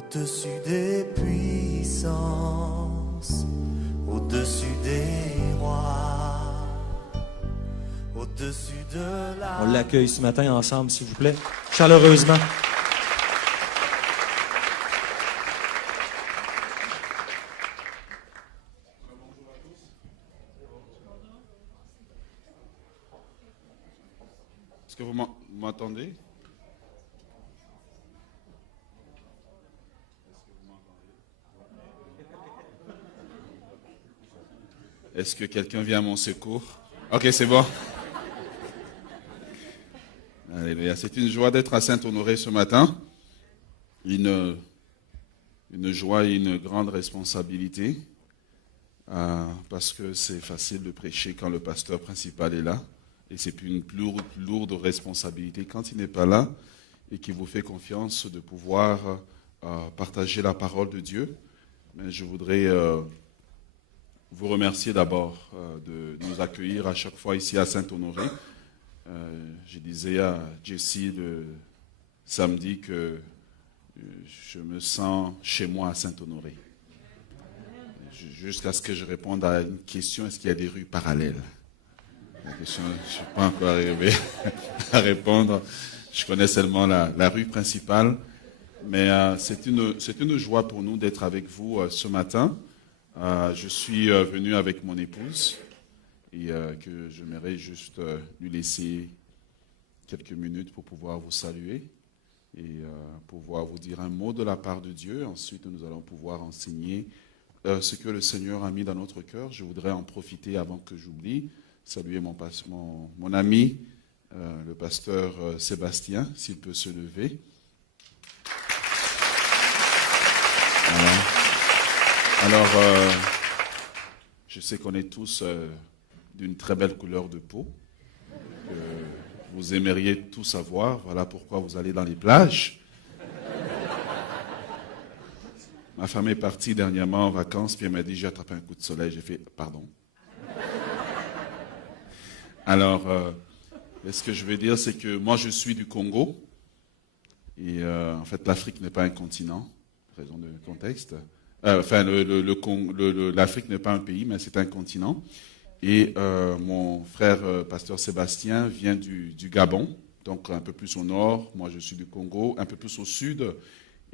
Au-dessus des puissances, au-dessus des rois, au-dessus de la... On l'accueille ce matin ensemble, s'il vous plaît, chaleureusement. Est-ce que vous m'entendez? Est-ce que quelqu'un vient à mon secours? Ok, c'est bon. Alléluia. C'est une joie d'être à Saint-Honoré ce matin. Une joie et une grande responsabilité. Parce que c'est facile de prêcher quand le pasteur principal est là. Et c'est une plus lourde responsabilité quand il n'est pas là et qu'il vous fait confiance de pouvoir partager la parole de Dieu. Mais je voudrais vous remercier d'abord de nous accueillir à chaque fois ici à Saint-Honoré. Je disais à Jessie le samedi que je me sens chez moi à Saint-Honoré. Jusqu'à ce que je réponde à une question, est-ce qu'il y a des rues parallèles? La question, je ne suis pas encore arrivé à répondre. Je connais seulement la rue principale. Mais c'est une joie pour nous d'être avec vous ce matin. Je suis venu avec mon épouse et que j'aimerais juste lui laisser quelques minutes pour pouvoir vous saluer et pouvoir vous dire un mot de la part de Dieu. Ensuite, nous allons pouvoir enseigner ce que le Seigneur a mis dans notre cœur. Je voudrais en profiter avant que j'oublie, saluer mon ami, le pasteur Sébastien, s'il peut se lever. Voilà. Alors, je sais qu'on est tous d'une très belle couleur de peau. Vous aimeriez tout savoir. Voilà pourquoi vous allez dans les plages. Ma femme est partie dernièrement en vacances, puis elle m'a dit, j'ai attrapé un coup de soleil. J'ai fait, pardon. Alors, ce que je veux dire, c'est que moi, je suis du Congo. Et en fait, l'Afrique n'est pas un continent, raison de contexte. L'Afrique n'est pas un pays, mais c'est un continent. Et mon frère, pasteur Sébastien, vient du Gabon, donc un peu plus au nord. Moi, je suis du Congo, un peu plus au sud.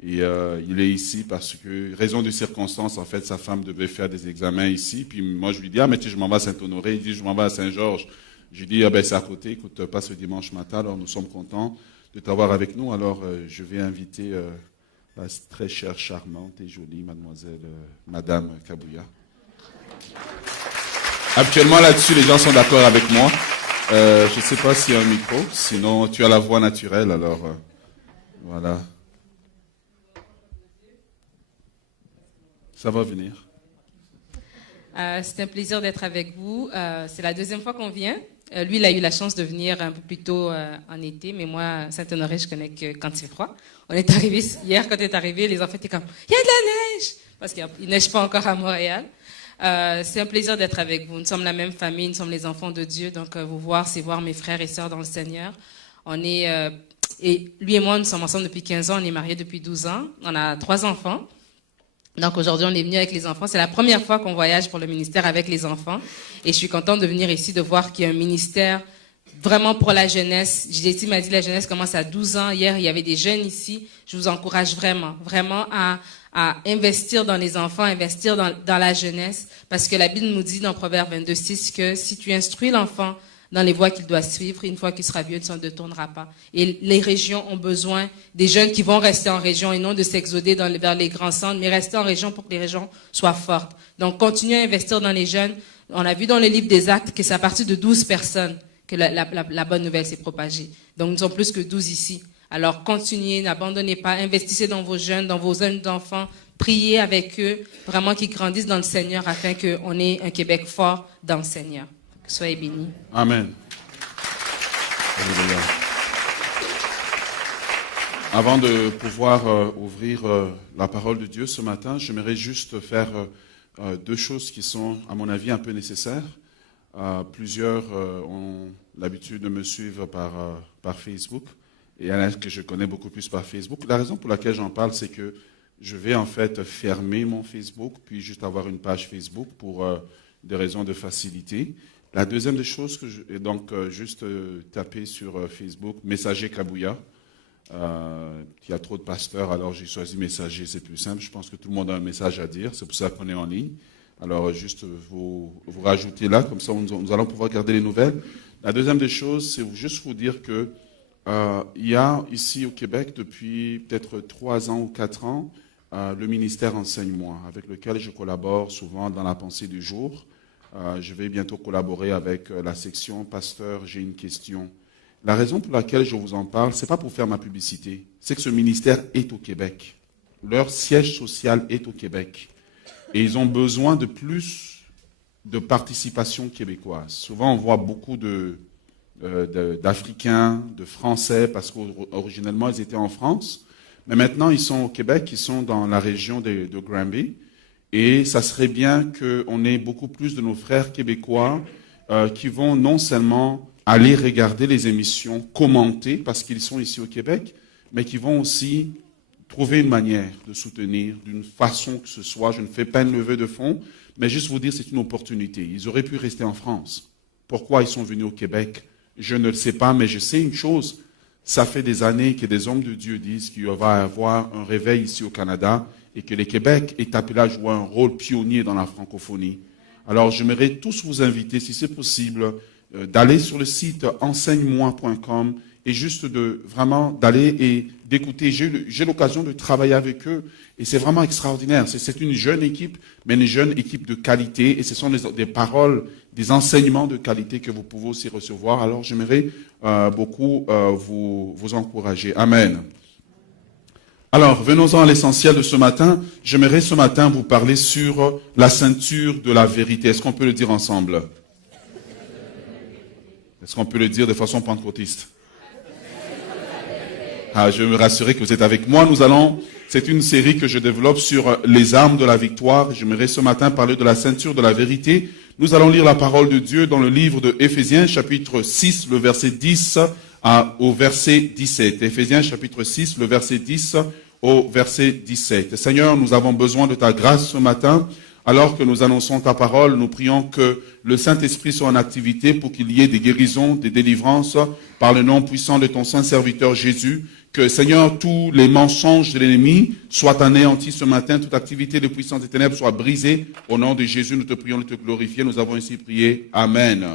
Et il est ici parce que, raison de circonstances, en fait, sa femme devait faire des examens ici. Puis moi, je lui dis, mais je m'en vais à Saint-Honoré. Il dit, je m'en vais à Saint-Georges. Je lui dis, c'est à côté, écoute, pas ce dimanche matin. Alors, nous sommes contents de t'avoir avec nous. Alors, je vais inviter la très chère, charmante et jolie mademoiselle, Madame Kabouya. Actuellement, là-dessus, les gens sont d'accord avec moi. Je ne sais pas s'il y a un micro. Sinon, tu as la voix naturelle, alors voilà. Ça va venir. C'est un plaisir d'être avec vous. C'est la deuxième fois qu'on vient. Lui, il a eu la chance de venir un peu plus tôt en été, mais moi, Saint-Honoré, je connais que quand c'est froid. On est arrivé hier, quand on est arrivé, les enfants étaient comme « Il y a de la neige !» Parce qu'il ne neige pas encore à Montréal. C'est un plaisir d'être avec vous. Nous sommes la même famille, nous sommes les enfants de Dieu. Donc, vous voir, c'est voir mes frères et sœurs dans le Seigneur. Et lui et moi, nous sommes ensemble depuis 15 ans. On est mariés depuis 12 ans. On a 3 enfants. Donc aujourd'hui, on est venu avec les enfants. C'est la première fois qu'on voyage pour le ministère avec les enfants. Et je suis contente de venir ici, de voir qu'il y a un ministère vraiment pour la jeunesse. Jessie m'a dit la jeunesse commence à 12 ans. Hier, il y avait des jeunes ici. Je vous encourage vraiment à investir dans les enfants, investir dans la jeunesse. Parce que la Bible nous dit dans Proverbe 22:6 que si tu instruis l'enfant dans les voies qu'il doit suivre, une fois qu'il sera vieux, il ne s'en détournera pas. Et les régions ont besoin des jeunes qui vont rester en région et non de s'exoder vers les grands centres, mais rester en région pour que les régions soient fortes. Donc, continuez à investir dans les jeunes. On a vu dans le livre des Actes que c'est à partir de 12 personnes que la bonne nouvelle s'est propagée. Donc, nous sommes plus que 12 ici. Alors, continuez, n'abandonnez pas, investissez dans vos jeunes d'enfants, priez avec eux, vraiment qu'ils grandissent dans le Seigneur afin qu'on ait un Québec fort dans le Seigneur. Soyez bénis. Amen. Alléluia. Avant de pouvoir ouvrir la parole de Dieu ce matin, j'aimerais juste faire 2 choses qui sont, à mon avis, un peu nécessaires. Plusieurs ont l'habitude de me suivre par Facebook, et il y en a que je connais beaucoup plus par Facebook. La raison pour laquelle j'en parle, c'est que je vais en fait fermer mon Facebook, puis juste avoir une page Facebook pour des raisons de facilité. La deuxième des choses, juste taper sur Facebook, Messager Kabouya. Il y a trop de pasteurs, alors j'ai choisi Messager, c'est plus simple. Je pense que tout le monde a un message à dire, c'est pour ça qu'on est en ligne. Alors juste vous rajoutez là, comme ça nous allons pouvoir garder les nouvelles. La deuxième des choses, c'est juste vous dire que il y a ici au Québec depuis peut-être 3 ans ou 4 ans, le ministère Enseigne-moi, avec lequel je collabore souvent dans la pensée du jour. Je vais bientôt collaborer avec la section Pasteur, j'ai une question. La raison pour laquelle je vous en parle, c'est pas pour faire ma publicité, c'est que ce ministère est au Québec. Leur siège social est au Québec. Et ils ont besoin de plus de participation québécoise. Souvent, on voit beaucoup d'Africains, de Français, parce qu'originellement, ils étaient en France. Mais maintenant, ils sont au Québec, ils sont dans la région de Granby. Et ça serait bien qu'on ait beaucoup plus de nos frères québécois qui vont non seulement aller regarder les émissions, commenter, parce qu'ils sont ici au Québec, mais qui vont aussi trouver une manière de soutenir, d'une façon que ce soit. Je ne fais pas une levée de fonds, mais juste vous dire c'est une opportunité. Ils auraient pu rester en France. Pourquoi ils sont venus au Québec? Je ne le sais pas, mais je sais une chose. Ça fait des années que des hommes de Dieu disent qu'il va y avoir un réveil ici au Canada et que le Québec est appelé à jouer un rôle pionnier dans la francophonie. Alors, j'aimerais tous vous inviter, si c'est possible, d'aller sur le site enseigne-moi.com et juste vraiment d'aller et d'écouter. J'ai l'occasion de travailler avec eux et c'est vraiment extraordinaire. C'est une jeune équipe, mais une jeune équipe de qualité et ce sont des paroles, des enseignements de qualité que vous pouvez aussi recevoir. Alors, j'aimerais beaucoup vous encourager. Amen. Alors, venons-en à l'essentiel de ce matin. J'aimerais ce matin vous parler sur la ceinture de la vérité. Est-ce qu'on peut le dire ensemble? Est-ce qu'on peut le dire de façon pentecôtiste? Je veux me rassurer que vous êtes avec moi. C'est une série que je développe sur les armes de la victoire. J'aimerais ce matin parler de la ceinture de la vérité. Nous allons lire la parole de Dieu dans le livre de Éphésiens, chapitre 6, le verset 10 au verset 17. Éphésiens, chapitre 6, le verset 10 au verset 17. Seigneur, nous avons besoin de ta grâce ce matin. Alors que nous annonçons ta parole, nous prions que le Saint-Esprit soit en activité pour qu'il y ait des guérisons, des délivrances par le nom puissant de ton Saint serviteur Jésus. Que, Seigneur, tous les mensonges de l'ennemi soient anéantis ce matin, toute activité de puissance des ténèbres soit brisée. Au nom de Jésus, nous te prions de te glorifier. Nous avons ainsi prié. Amen.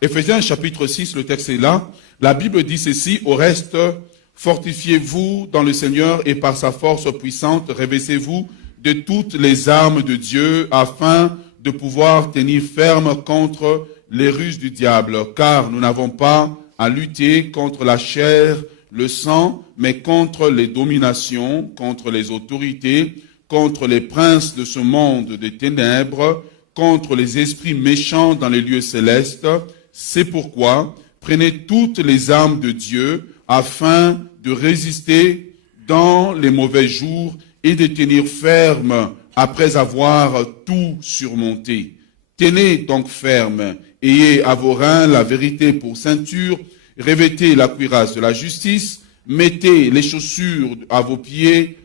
Éphésiens chapitre 6, le texte est là. La Bible dit ceci: au reste, fortifiez-vous dans le Seigneur et par sa force puissante, revêtez-vous de toutes les armes de Dieu afin de pouvoir tenir ferme contre les ruses du diable. Car nous n'avons pas à lutter contre la chair, le sang, mais contre les dominations, contre les autorités, contre les princes de ce monde des ténèbres, contre les esprits méchants dans les lieux célestes. C'est pourquoi prenez toutes les armes de Dieu afin de résister dans les mauvais jours et de tenir ferme après avoir tout surmonté. Tenez donc ferme, ayez à vos reins la vérité pour ceinture, revêtez la cuirasse de la justice, mettez les chaussures à vos pieds,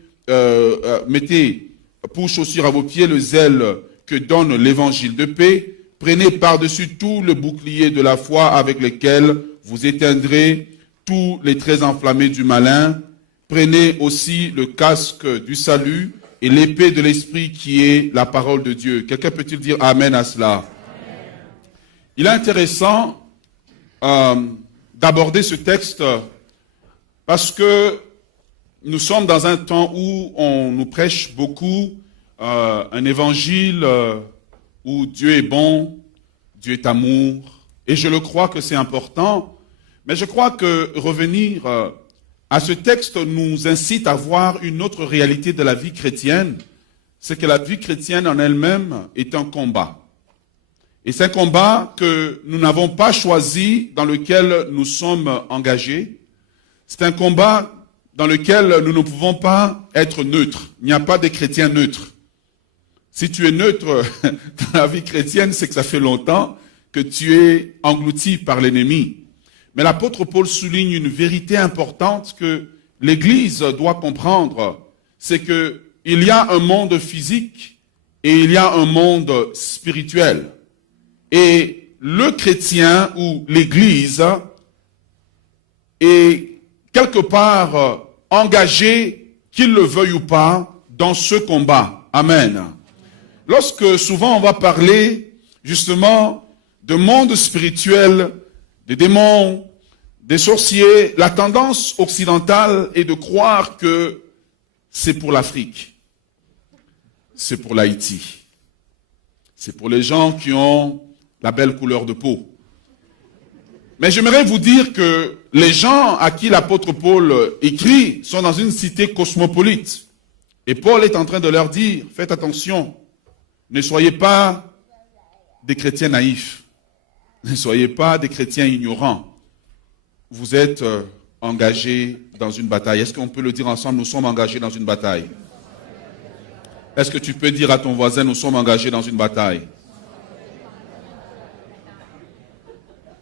mettez pour chaussures à vos pieds le zèle que donne l'évangile de paix, prenez par-dessus tout le bouclier de la foi avec lequel vous éteindrez tous les traits enflammés du malin. Prenez aussi le casque du salut et l'épée de l'esprit qui est la parole de Dieu. Quelqu'un peut-il dire amen à cela? Amen. Il est intéressant d'aborder ce texte parce que nous sommes dans un temps où on nous prêche beaucoup un évangile où Dieu est bon, Dieu est amour. Et je le crois que c'est important, mais je crois que revenir à ce texte nous incite à voir une autre réalité de la vie chrétienne, c'est que la vie chrétienne en elle-même est un combat. Et c'est un combat que nous n'avons pas choisi, dans lequel nous sommes engagés. C'est un combat dans lequel nous ne pouvons pas être neutres. Il n'y a pas de chrétiens neutres. Si tu es neutre dans la vie chrétienne, c'est que ça fait longtemps que tu es englouti par l'ennemi. Mais l'apôtre Paul souligne une vérité importante que l'Église doit comprendre. c'est que il y a un monde physique et il y a un monde spirituel. Et le chrétien ou l'Église est quelque part engagé, qu'il le veuille ou pas, dans ce combat. Amen. Lorsque souvent on va parler justement de monde spirituel, des démons, des sorciers, la tendance occidentale est de croire que c'est pour l'Afrique, c'est pour l'Haïti, c'est pour les gens qui ont la belle couleur de peau. Mais j'aimerais vous dire que les gens à qui l'apôtre Paul écrit sont dans une cité cosmopolite. Et Paul est en train de leur dire, faites attention, ne soyez pas des chrétiens naïfs, ne soyez pas des chrétiens ignorants. Vous êtes engagés dans une bataille. Est-ce qu'on peut le dire ensemble, nous sommes engagés dans une bataille? Est-ce que tu peux dire à ton voisin, nous sommes engagés dans une bataille?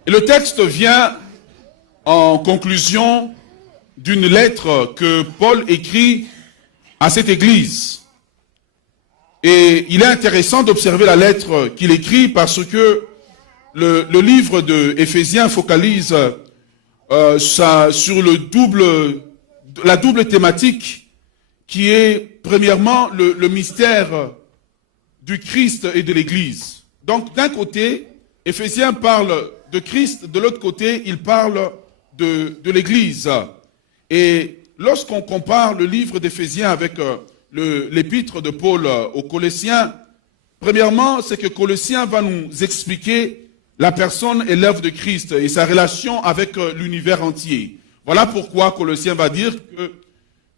Et le texte vient en conclusion d'une lettre que Paul écrit à cette église. Et il est intéressant d'observer la lettre qu'il écrit parce que le livre de Éphésiens focalise sur la double thématique qui est premièrement le mystère du Christ et de l'Église. Donc d'un côté, Éphésiens parle de Christ, de l'autre côté, il parle de l'Église. Et lorsqu'on compare le livre d'Éphésiens avec l'épître de Paul aux Colossiens, premièrement, c'est que Colossiens va nous expliquer la personne et l'œuvre de Christ et sa relation avec l'univers entier. Voilà pourquoi Colossiens va dire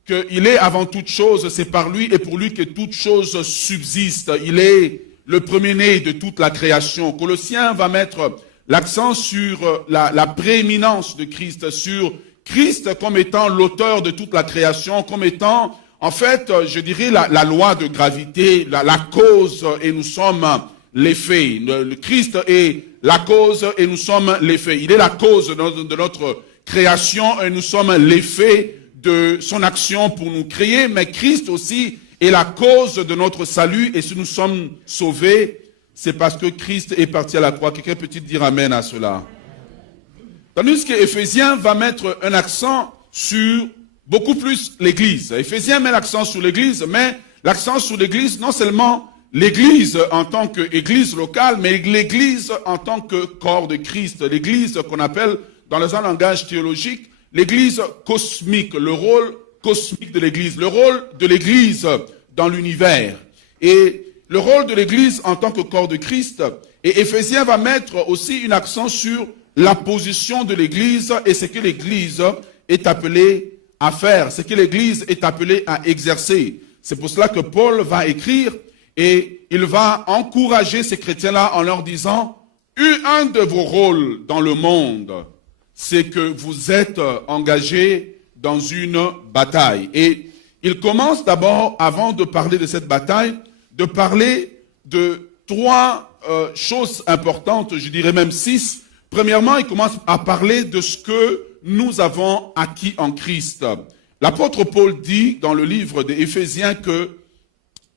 qu'il est avant toute chose, c'est par lui et pour lui que toute chose subsiste. Il est le premier-né de toute la création. Colossiens va mettre l'accent sur la prééminence de Christ, sur Christ comme étant l'auteur de toute la création, comme étant, en fait, je dirais, la loi de gravité, la cause, et nous sommes l'effet. Le Christ est la cause et nous sommes l'effet. Il est la cause de notre création et nous sommes l'effet de son action pour nous créer, mais Christ aussi est la cause de notre salut, et si nous sommes sauvés, c'est parce que Christ est parti à la croix. Quelqu'un peut-il dire amen à cela? Tandis que Éphésiens va mettre un accent sur beaucoup plus l'Église. Éphésiens met l'accent sur l'Église, mais l'accent sur l'Église, non seulement l'Église en tant qu'Église locale, mais l'Église en tant que corps de Christ. L'Église qu'on appelle, dans un langage théologique, l'Église cosmique, le rôle cosmique de l'Église, le rôle de l'Église dans l'univers. Et le rôle de l'Église en tant que corps de Christ. Et Éphésiens va mettre aussi un accent sur la position de l'Église et ce que l'Église est appelée à faire, ce que l'Église est appelée à exercer. C'est pour cela que Paul va écrire et il va encourager ces chrétiens-là en leur disant, un de vos rôles dans le monde, c'est que vous êtes engagés dans une bataille. Et il commence d'abord, avant de parler de cette bataille, de parler de trois choses importantes, je dirais même 6. Premièrement, il commence à parler de ce que nous avons acquis en Christ. L'apôtre Paul dit dans le livre des Éphésiens que,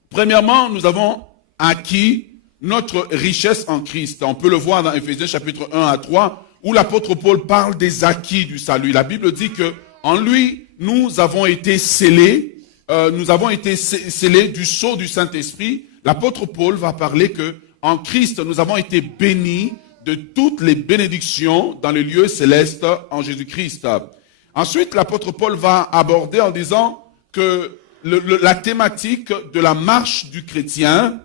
premièrement, nous avons acquis notre richesse en Christ. On peut le voir dans Éphésiens chapitre 1 à 3, où l'apôtre Paul parle des acquis du salut. La Bible dit que en lui, nous avons été scellés, du sceau du Saint-Esprit. L'apôtre Paul va parler que en Christ, nous avons été bénis de toutes les bénédictions dans les lieux célestes en Jésus-Christ. Ensuite, l'apôtre Paul va aborder en disant que la thématique de la marche du chrétien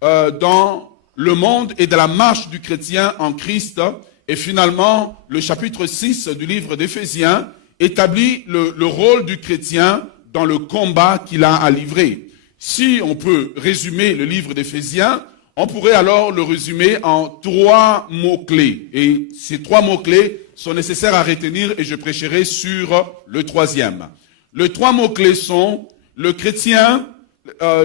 dans le monde et de la marche du chrétien en Christ. Et finalement, le chapitre 6 du livre d'Éphésiens établit le rôle du chrétien dans le combat qu'il a à livrer. Si on peut résumer le livre d'Éphésiens, on pourrait alors le résumer en 3 mots-clés. Et ces 3 mots-clés sont nécessaires à retenir et je prêcherai sur le 3e. Les 3 mots-clés sont le chrétien,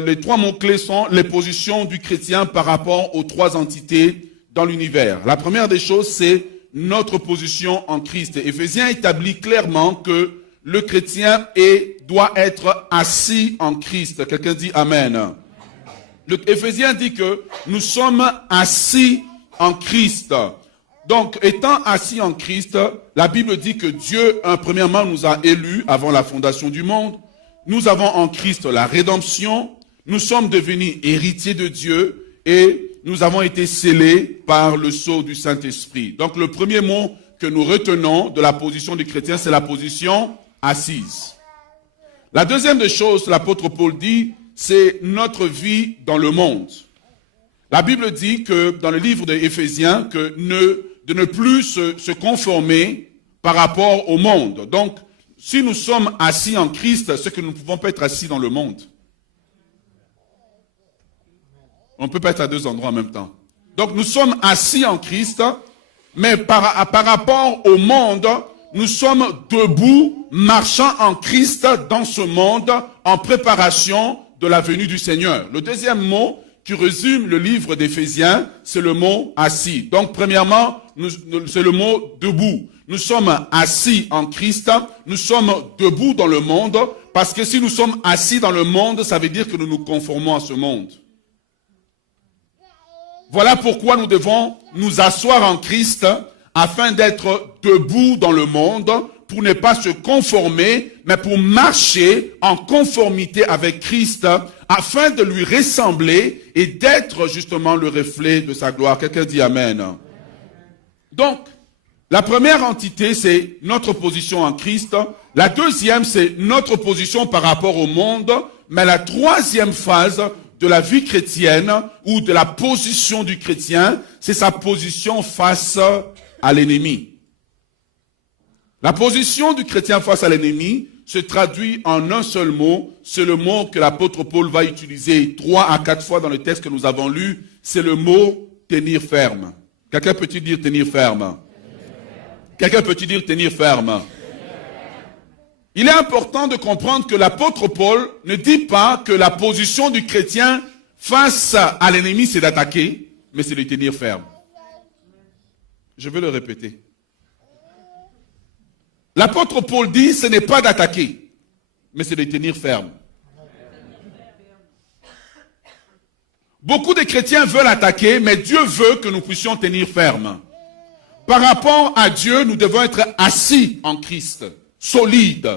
les 3 mots-clés sont les positions du chrétien par rapport aux 3 entités dans l'univers. La première des choses, c'est notre position en Christ. Éphésiens établit clairement que le chrétien est doit être assis en Christ. Quelqu'un dit Amen. L'Éphésiens dit que nous sommes assis en Christ. Donc, étant assis en Christ, la Bible dit que Dieu, premièrement, nous a élus avant la fondation du monde. Nous avons en Christ la rédemption. Nous sommes devenus héritiers de Dieu et nous avons été scellés par le sceau du Saint-Esprit. Donc, le premier mot que nous retenons de la position du chrétien, c'est la position assise. La deuxième des choses, l'apôtre Paul dit, c'est notre vie dans le monde. La Bible dit que dans le livre d'Éphésiens, que de ne plus se conformer par rapport au monde. Donc, si nous sommes assis en Christ, c'est que nous ne pouvons pas être assis dans le monde. On ne peut pas être à deux endroits en même temps. Donc, nous sommes assis en Christ, mais par rapport au monde, nous sommes debout, marchant en Christ dans ce monde, en préparation de la venue du Seigneur. Le deuxième mot qui résume le livre d'Éphésiens, c'est le mot assis. Donc, premièrement, c'est le mot debout. Nous sommes assis en Christ, nous sommes debout dans le monde, parce que si nous sommes assis dans le monde, ça veut dire que nous nous conformons à ce monde. Voilà pourquoi nous devons nous asseoir en Christ, afin d'être debout dans le monde, pour ne pas se conformer, mais pour marcher en conformité avec Christ, afin de lui ressembler et d'être justement le reflet de sa gloire. Quelqu'un dit Amen. Donc, la première entité, c'est notre position en Christ. La deuxième, c'est notre position par rapport au monde. Mais la troisième phase de la vie chrétienne, ou de la position du chrétien, c'est sa position face à l'ennemi. La position du chrétien face à l'ennemi se traduit en un seul mot. C'est le mot que l'apôtre Paul va utiliser 3 à 4 fois dans le texte que nous avons lu. C'est le mot tenir ferme. Quelqu'un peut-il dire tenir ferme? Quelqu'un peut-il dire tenir ferme? Il est important de comprendre que l'apôtre Paul ne dit pas que la position du chrétien face à l'ennemi, c'est d'attaquer, mais c'est de tenir ferme. Je vais le répéter. L'apôtre Paul dit, ce n'est pas d'attaquer, mais c'est de tenir ferme. Beaucoup de chrétiens veulent attaquer, mais Dieu veut que nous puissions tenir ferme. Par rapport à Dieu, nous devons être assis en Christ, solides,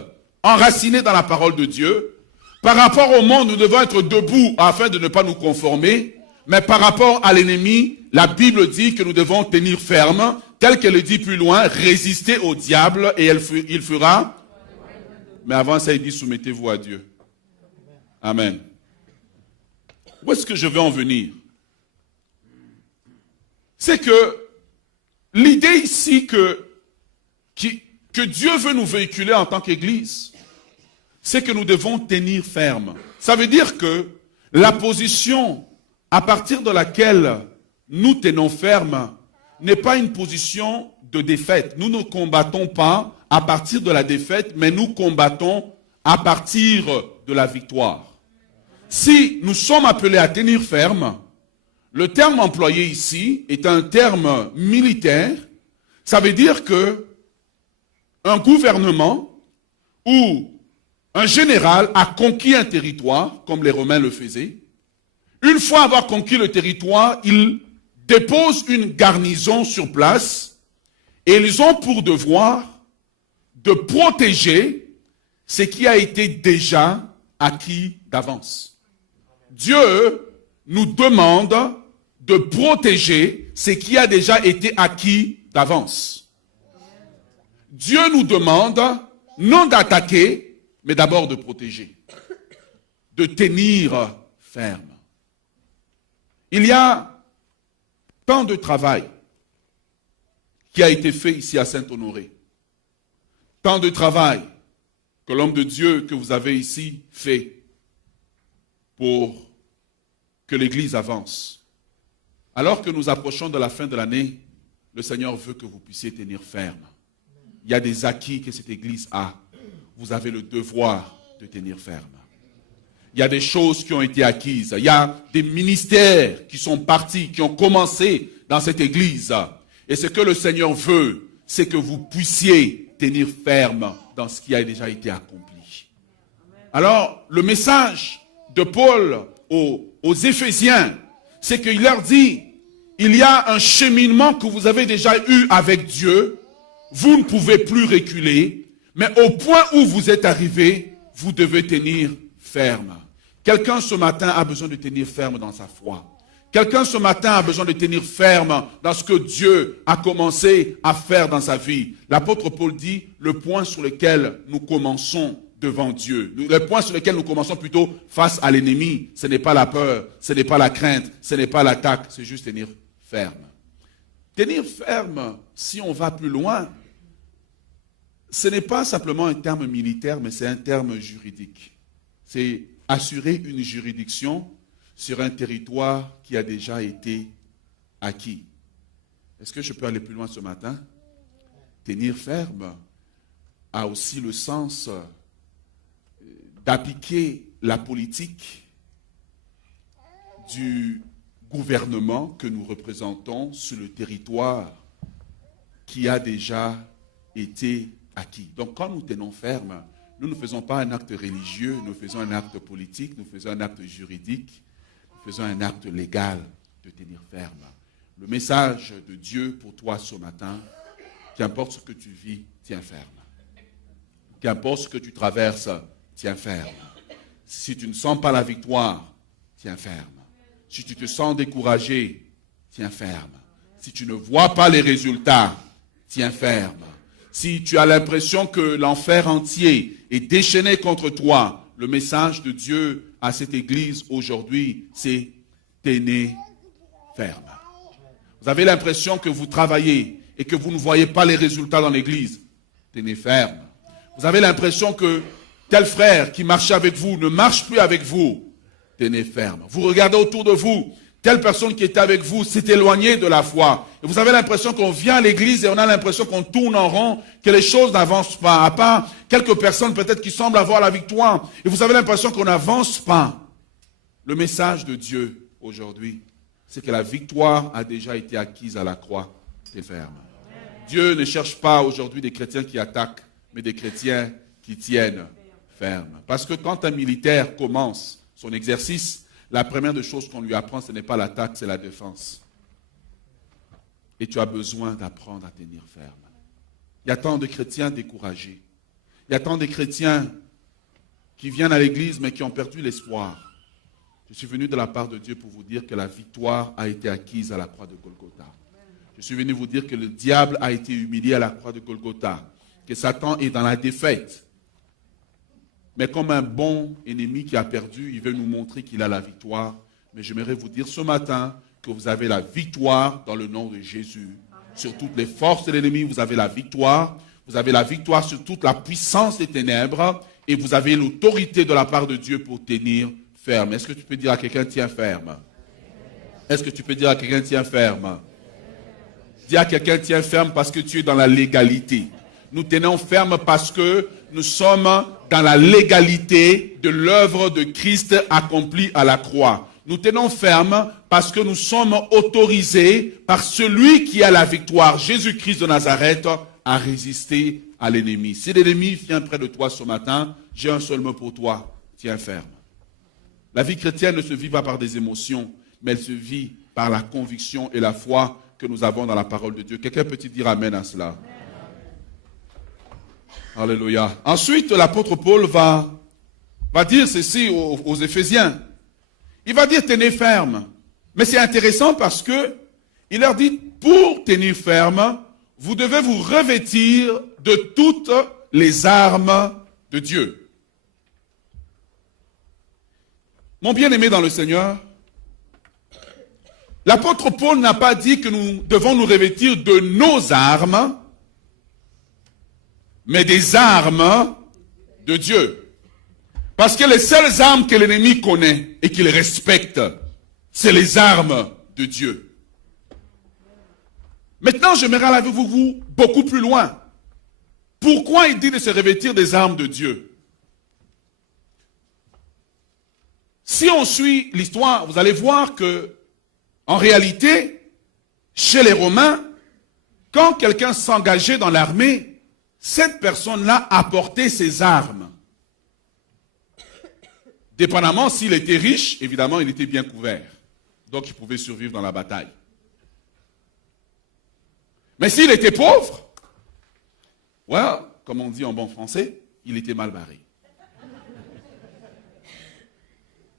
enracinés dans la parole de Dieu. Par rapport au monde, nous devons être debout afin de ne pas nous conformer. Mais par rapport à l'ennemi, la Bible dit que nous devons tenir ferme, tel qu'elle le dit plus loin, résister au diable et il fera. Mais avant ça, il dit soumettez-vous à Dieu. Amen. Où est-ce que je vais en venir? C'est que l'idée ici que Dieu veut nous véhiculer en tant qu'Église, c'est que nous devons tenir ferme. Ça veut dire que la position à partir de laquelle nous tenons ferme n'est pas une position de défaite. Nous ne combattons pas à partir de la défaite, mais nous combattons à partir de la victoire. Si nous sommes appelés à tenir ferme, le terme employé ici est un terme militaire. Ça veut dire que un gouvernement ou un général a conquis un territoire, comme les Romains le faisaient. Une fois avoir conquis le territoire, ils déposent une garnison sur place et ils ont pour devoir de protéger ce qui a été déjà acquis d'avance. Dieu nous demande de protéger ce qui a déjà été acquis d'avance. Dieu nous demande non d'attaquer, mais d'abord de protéger, de tenir ferme. Il y a tant de travail qui a été fait ici à Saint-Honoré. Tant de travail que l'homme de Dieu que vous avez ici fait pour que l'Église avance. Alors que nous approchons de la fin de l'année, le Seigneur veut que vous puissiez tenir ferme. Il y a des acquis que cette Église a. Vous avez le devoir de tenir ferme. Il y a des choses qui ont été acquises. Il y a des ministères qui sont partis, qui ont commencé dans cette Église. Et ce que le Seigneur veut, c'est que vous puissiez tenir ferme dans ce qui a déjà été accompli. Alors, le message de Paul aux Éphésiens, c'est qu'il leur dit, il y a un cheminement que vous avez déjà eu avec Dieu, vous ne pouvez plus reculer, mais au point où vous êtes arrivé, vous devez tenir ferme. Quelqu'un ce matin a besoin de tenir ferme dans sa foi. Quelqu'un ce matin a besoin de tenir ferme dans ce que Dieu a commencé à faire dans sa vie. L'apôtre Paul dit, le point sur lequel nous commençons devant Dieu, le point sur lequel nous commençons plutôt face à l'ennemi, ce n'est pas la peur, ce n'est pas la crainte, ce n'est pas l'attaque, c'est juste tenir ferme. Tenir ferme, si on va plus loin, ce n'est pas simplement un terme militaire, mais c'est un terme juridique. C'est assurer une juridiction sur un territoire qui a déjà été acquis. Est-ce que je peux aller plus loin ce matin? Tenir ferme a aussi le sens d'appliquer la politique du gouvernement que nous représentons sur le territoire qui a déjà été acquis. Donc quand nous tenons ferme, nous ne faisons pas un acte religieux, nous faisons un acte politique, nous faisons un acte juridique, nous faisons un acte légal de tenir ferme. Le message de Dieu pour toi ce matin, qu'importe ce que tu vis, tiens ferme. Qu'importe ce que tu traverses, tiens ferme. Si tu ne sens pas la victoire, tiens ferme. Si tu te sens découragé, tiens ferme. Si tu ne vois pas les résultats, tiens ferme. Si tu as l'impression que l'enfer entier est déchaîné contre toi, le message de Dieu à cette église aujourd'hui, c'est tenez ferme. Vous avez l'impression que vous travaillez et que vous ne voyez pas les résultats dans l'église, tenez ferme. Vous avez l'impression que tel frère qui marchait avec vous ne marche plus avec vous, tenez ferme. Vous regardez autour de vous, telle personne qui était avec vous s'est éloignée de la foi. Et vous avez l'impression qu'on vient à l'église et on a l'impression qu'on tourne en rond, que les choses n'avancent pas. À part quelques personnes peut-être qui semblent avoir la victoire. Et vous avez l'impression qu'on n'avance pas. Le message de Dieu aujourd'hui, c'est que la victoire a déjà été acquise à la croix. C'est ferme. Dieu ne cherche pas aujourd'hui des chrétiens qui attaquent, mais des chrétiens qui tiennent ferme. Parce que quand un militaire commence son exercice, la première des choses qu'on lui apprend, ce n'est pas l'attaque, c'est la défense. Et tu as besoin d'apprendre à tenir ferme. Il y a tant de chrétiens découragés. Il y a tant de chrétiens qui viennent à l'église mais qui ont perdu l'espoir. Je suis venu de la part de Dieu pour vous dire que la victoire a été acquise à la croix de Golgotha. Je suis venu vous dire que le diable a été humilié à la croix de Golgotha. Que Satan est dans la défaite. Mais comme un bon ennemi qui a perdu, il veut nous montrer qu'il a la victoire. Mais j'aimerais vous dire ce matin que vous avez la victoire dans le nom de Jésus. Sur toutes les forces de l'ennemi, vous avez la victoire. Vous avez la victoire sur toute la puissance des ténèbres. Et vous avez l'autorité de la part de Dieu pour tenir ferme. Est-ce que tu peux dire à quelqu'un, tiens ferme? Est-ce que tu peux dire à quelqu'un, tiens ferme? Dis à quelqu'un, tiens ferme parce que tu es dans la légalité. Nous tenons ferme parce que nous sommes dans la légalité de l'œuvre de Christ accomplie à la croix. Nous tenons ferme parce que nous sommes autorisés par celui qui a la victoire, Jésus-Christ de Nazareth, à résister à l'ennemi. Si l'ennemi vient près de toi ce matin, j'ai un seul mot pour toi, tiens ferme. La vie chrétienne ne se vit pas par des émotions, mais elle se vit par la conviction et la foi que nous avons dans la parole de Dieu. Quelqu'un peut-il dire amen à cela? Alléluia. Ensuite, l'apôtre Paul va dire ceci aux Éphésiens. Il va dire tenez ferme. Mais c'est intéressant parce que il leur dit pour tenir ferme, vous devez vous revêtir de toutes les armes de Dieu. Mon bien-aimé dans le Seigneur, l'apôtre Paul n'a pas dit que nous devons nous revêtir de nos armes, mais des armes de Dieu. Parce que les seules armes que l'ennemi connaît et qu'il respecte, c'est les armes de Dieu. Maintenant, j'aimerais aller avec vous beaucoup plus loin. Pourquoi il dit de se revêtir des armes de Dieu? Si on suit l'histoire, vous allez voir que, en réalité, chez les Romains, quand quelqu'un s'engageait dans l'armée, cette personne-là apportait ses armes. Dépendamment s'il était riche, évidemment, il était bien couvert. Donc, il pouvait survivre dans la bataille. Mais s'il était pauvre, well, comme on dit en bon français, il était mal barré.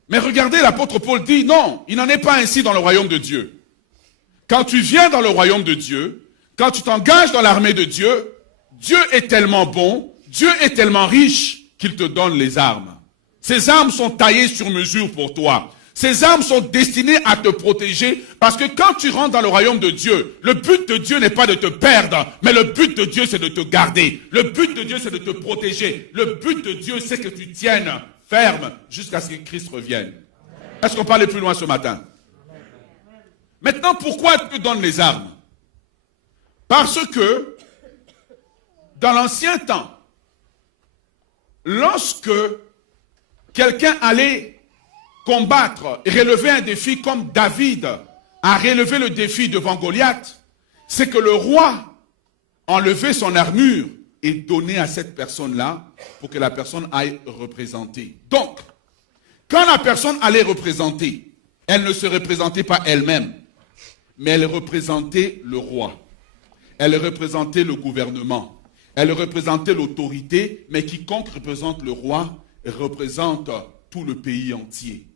Mais regardez, l'apôtre Paul dit, non, il n'en est pas ainsi dans le royaume de Dieu. Quand tu viens dans le royaume de Dieu, quand tu t'engages dans l'armée de Dieu, Dieu est tellement bon, Dieu est tellement riche qu'il te donne les armes. Ces armes sont taillées sur mesure pour toi. Ces armes sont destinées à te protéger parce que quand tu rentres dans le royaume de Dieu, le but de Dieu n'est pas de te perdre, mais le but de Dieu c'est de te garder. Le but de Dieu c'est de te protéger. Le but de Dieu c'est que tu tiennes ferme jusqu'à ce que Christ revienne. Est-ce qu'on peut aller plus loin ce matin? Maintenant, pourquoi Dieu donne les armes? Parce que dans l'ancien temps, lorsque quelqu'un allait combattre et relever un défi comme David a relevé le défi devant Goliath, c'est que le roi enlevait son armure et donnait à cette personne-là pour que la personne aille représenter. Donc, quand la personne allait représenter, elle ne se représentait pas elle-même, mais elle représentait le roi. Elle représentait le gouvernement. Elle représentait l'autorité, mais quiconque représente le roi représente tout le pays entier.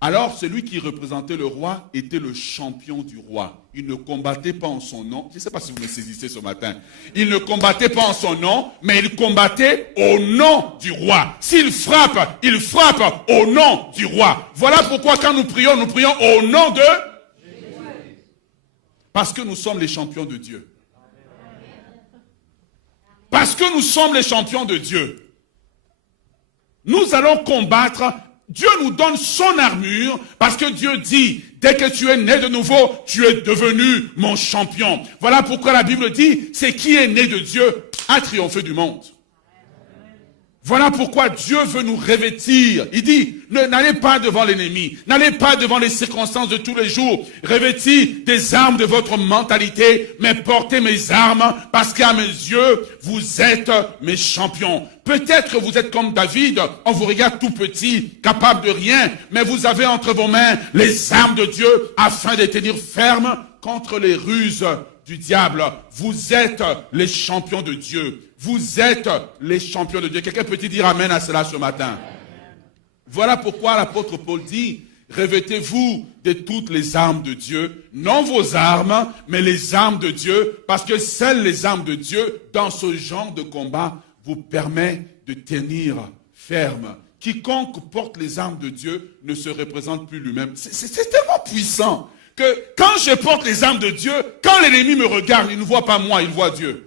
Alors, celui qui représentait le roi était le champion du roi. Il ne combattait pas en son nom. Je ne sais pas si vous me saisissez ce matin. Il ne combattait pas en son nom, mais il combattait au nom du roi. S'il frappe, il frappe au nom du roi. Voilà pourquoi quand nous prions au nom de Jésus. Parce que nous sommes les champions de Dieu. Parce que nous sommes les champions de Dieu. Nous allons combattre. Dieu nous donne son armure parce que Dieu dit, dès que tu es né de nouveau, tu es devenu mon champion. Voilà pourquoi la Bible dit, c'est qui est né de Dieu a triomphé du monde. Voilà pourquoi Dieu veut nous revêtir. Il dit, n'allez pas devant l'ennemi, n'allez pas devant les circonstances de tous les jours. Revêtis des armes de votre mentalité, mais portez mes armes parce qu'à mes yeux, vous êtes mes champions. Peut-être que vous êtes comme David, on vous regarde tout petit, capable de rien, mais vous avez entre vos mains les armes de Dieu afin de tenir ferme contre les ruses du diable. Vous êtes les champions de Dieu. Vous êtes les champions de Dieu. Quelqu'un peut-il dire amen à cela ce matin? Voilà pourquoi l'apôtre Paul dit, revêtez-vous de toutes les armes de Dieu, non vos armes, mais les armes de Dieu, parce que seules les armes de Dieu, dans ce genre de combat, vous permet de tenir ferme. Quiconque porte les armes de Dieu ne se représente plus lui-même. C'est tellement puissant que quand je porte les armes de Dieu, quand l'ennemi me regarde, il ne voit pas moi, il voit Dieu.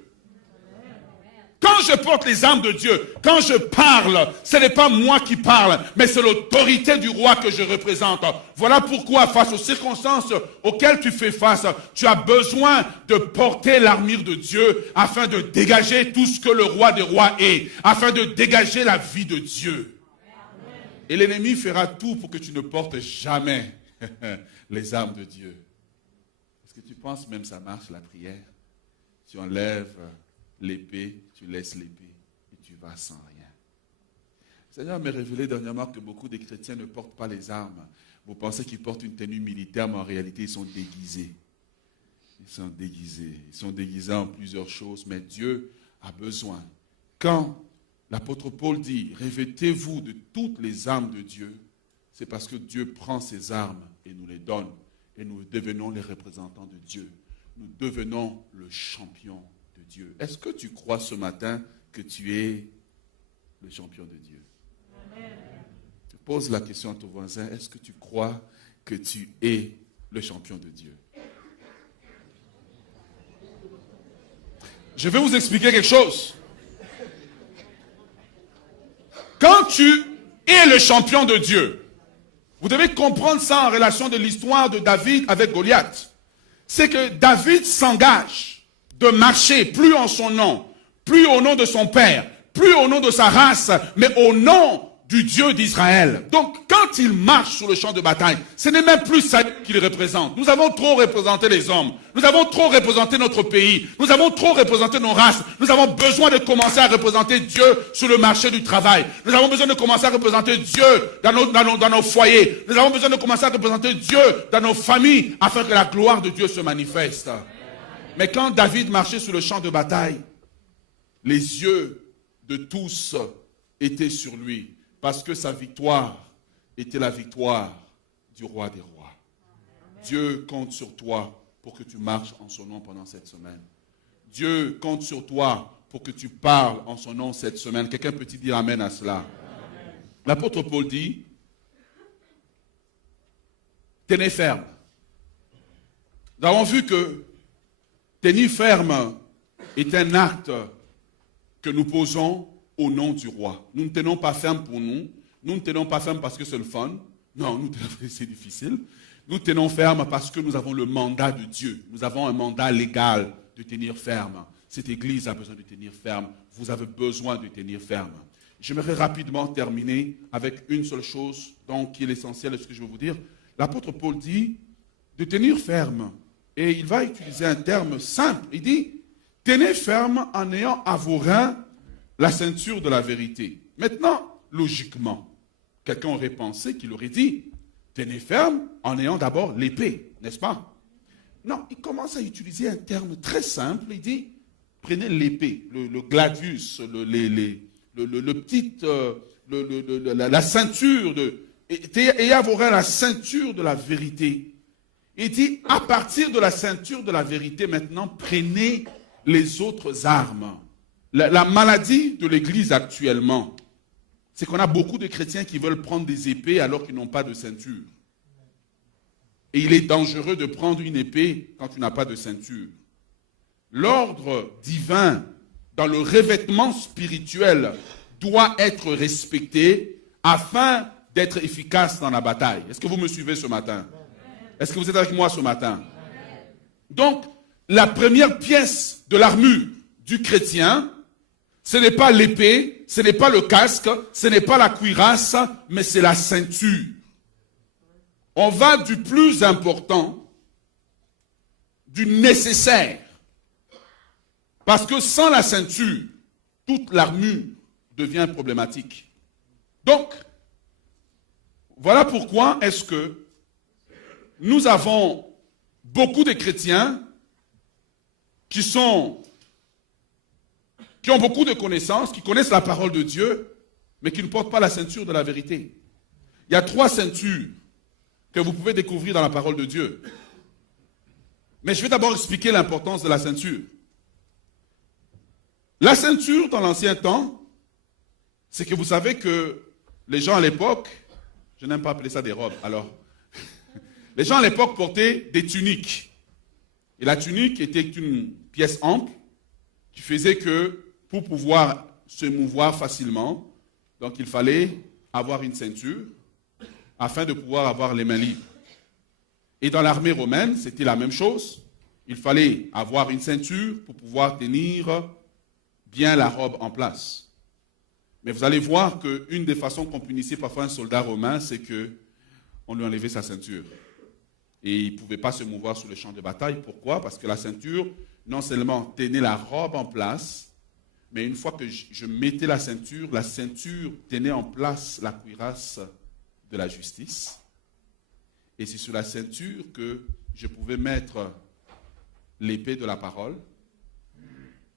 Quand je porte les armes de Dieu, quand je parle, ce n'est pas moi qui parle, mais c'est l'autorité du roi que je représente. Voilà pourquoi, face aux circonstances auxquelles tu fais face, tu as besoin de porter l'armure de Dieu afin de dégager tout ce que le roi des rois est, afin de dégager la vie de Dieu. Et l'ennemi fera tout pour que tu ne portes jamais les armes de Dieu. Est-ce que tu penses même ça marche la prière? Tu enlèves l'épée, tu laisses l'épée et tu vas sans rien. Le Seigneur m'a révélé dernièrement que beaucoup de chrétiens ne portent pas les armes. Vous pensez qu'ils portent une tenue militaire, mais en réalité, ils sont déguisés. Ils sont déguisés. Ils sont déguisés en plusieurs choses, mais Dieu a besoin. Quand l'apôtre Paul dit, revêtez-vous de toutes les armes de Dieu, c'est parce que Dieu prend ses armes et nous les donne. Et nous devenons les représentants de Dieu. Nous devenons le champion de Dieu. Est-ce que tu crois ce matin que tu es le champion de Dieu? Amen. Je pose la question à ton voisin. Est-ce que tu crois que tu es le champion de Dieu? Je vais vous expliquer quelque chose. Quand tu es le champion de Dieu, vous devez comprendre ça en relation de l'histoire de David avec Goliath. C'est que David s'engage de marcher plus en son nom, plus au nom de son père, plus au nom de sa race, mais au nom du Dieu d'Israël. Donc, quand il marche sur le champ de bataille, ce n'est même plus ça qu'il représente. Nous avons trop représenté les hommes. Nous avons trop représenté notre pays. Nous avons trop représenté nos races. Nous avons besoin de commencer à représenter Dieu sur le marché du travail. Nous avons besoin de commencer à représenter Dieu dans nos foyers. Nous avons besoin de commencer à représenter Dieu dans nos familles afin que la gloire de Dieu se manifeste. Mais quand David marchait sur le champ de bataille, les yeux de tous étaient sur lui. Parce que sa victoire était la victoire du roi des rois. Dieu compte sur toi pour que tu marches en son nom pendant cette semaine. Dieu compte sur toi pour que tu parles en son nom cette semaine. Quelqu'un peut-il dire amen à cela? L'apôtre Paul dit, tenez ferme. Nous avons vu que tenir ferme est un acte que nous posons au nom du roi. Nous ne tenons pas ferme pour nous. Nous ne tenons pas ferme parce que c'est le fun. Non, nous tenons, c'est difficile. Nous tenons ferme parce que nous avons le mandat de Dieu. Nous avons un mandat légal de tenir ferme. Cette église a besoin de tenir ferme. Vous avez besoin de tenir ferme. J'aimerais rapidement terminer avec une seule chose, donc, qui est l'essentiel de ce que je veux vous dire. L'apôtre Paul dit de tenir ferme. Et il va utiliser un terme simple. Il dit, tenez ferme en ayant à vos reins la ceinture de la vérité. Maintenant, logiquement, quelqu'un aurait pensé qu'il aurait dit, tenez ferme en ayant d'abord l'épée, n'est-ce pas? Non, il commence à utiliser un terme très simple. Il dit, prenez l'épée, le gladius, la ceinture ayez à vos reins la ceinture de la vérité. Il dit, à partir de la ceinture de la vérité, maintenant, prenez les autres armes. La maladie de l'Église actuellement, c'est qu'on a beaucoup de chrétiens qui veulent prendre des épées alors qu'ils n'ont pas de ceinture. Et il est dangereux de prendre une épée quand tu n'as pas de ceinture. L'ordre divin dans le revêtement spirituel doit être respecté afin d'être efficace dans la bataille. Est-ce que vous me suivez ce matin? Est-ce que vous êtes avec moi ce matin? Donc, la première pièce de l'armure du chrétien, ce n'est pas l'épée, ce n'est pas le casque, ce n'est pas la cuirasse, mais c'est la ceinture. On va du plus important, du nécessaire. Parce que sans la ceinture, toute l'armure devient problématique. Donc, voilà pourquoi est-ce que nous avons beaucoup de chrétiens qui ont beaucoup de connaissances, qui connaissent la parole de Dieu, mais qui ne portent pas la ceinture de la vérité. Il y a 3 ceintures que vous pouvez découvrir dans la parole de Dieu. Mais je vais d'abord expliquer l'importance de la ceinture. La ceinture, dans l'ancien temps, c'est que vous savez que les gens à l'époque, je n'aime pas appeler ça des robes, alors, les gens à l'époque portaient des tuniques. Et la tunique était une pièce ample qui faisait que pour pouvoir se mouvoir facilement, donc il fallait avoir une ceinture afin de pouvoir avoir les mains libres. Et dans l'armée romaine, c'était la même chose. Il fallait avoir une ceinture pour pouvoir tenir bien la robe en place. Mais vous allez voir qu'une des façons qu'on punissait parfois un soldat romain, c'est qu'on lui enlevait sa ceinture. Et il ne pouvait pas se mouvoir sur le champ de bataille. Pourquoi? Parce que la ceinture, non seulement tenait la robe en place, mais une fois que je mettais la ceinture tenait en place la cuirasse de la justice. Et c'est sur la ceinture que je pouvais mettre l'épée de la parole.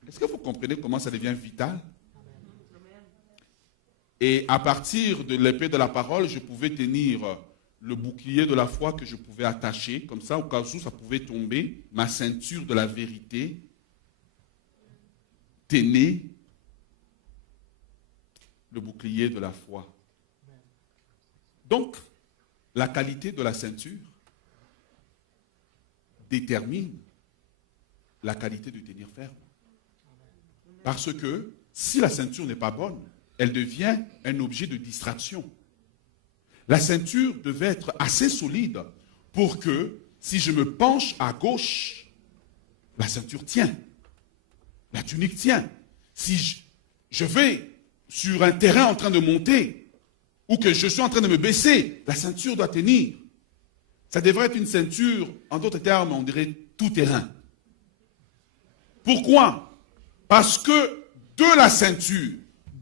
Est-ce que vous comprenez comment ça devient vital? Et à partir de l'épée de la parole, je pouvais tenir le bouclier de la foi que je pouvais attacher, comme ça, au cas où ça pouvait tomber, ma ceinture de la vérité tenait le bouclier de la foi. Donc, la qualité de la ceinture détermine la qualité de tenir ferme. Parce que si la ceinture n'est pas bonne, elle devient un objet de distraction. La ceinture devait être assez solide pour que, si je me penche à gauche, la ceinture tient. La tunique tient. Si je vais sur un terrain en train de monter, ou que je suis en train de me baisser, la ceinture doit tenir. Ça devrait être une ceinture, en d'autres termes, on dirait tout terrain. Pourquoi? Parce que de la ceinture,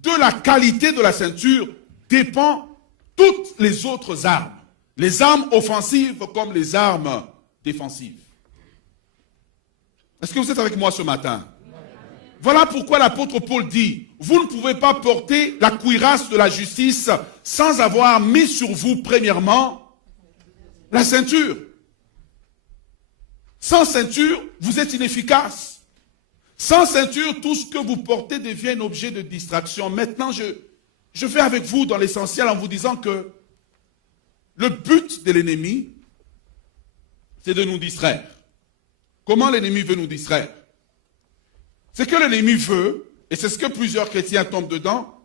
de la qualité de la ceinture, dépend toutes les autres armes. Les armes offensives comme les armes défensives. Est-ce que vous êtes avec moi ce matin? Voilà pourquoi l'apôtre Paul dit, vous ne pouvez pas porter la cuirasse de la justice sans avoir mis sur vous, premièrement, la ceinture. Sans ceinture, vous êtes inefficace. Sans ceinture, tout ce que vous portez devient un objet de distraction. Maintenant, je vais avec vous dans l'essentiel en vous disant que le but de l'ennemi, c'est de nous distraire. Comment l'ennemi veut nous distraire? Ce que l'ennemi veut, et c'est ce que plusieurs chrétiens tombent dedans,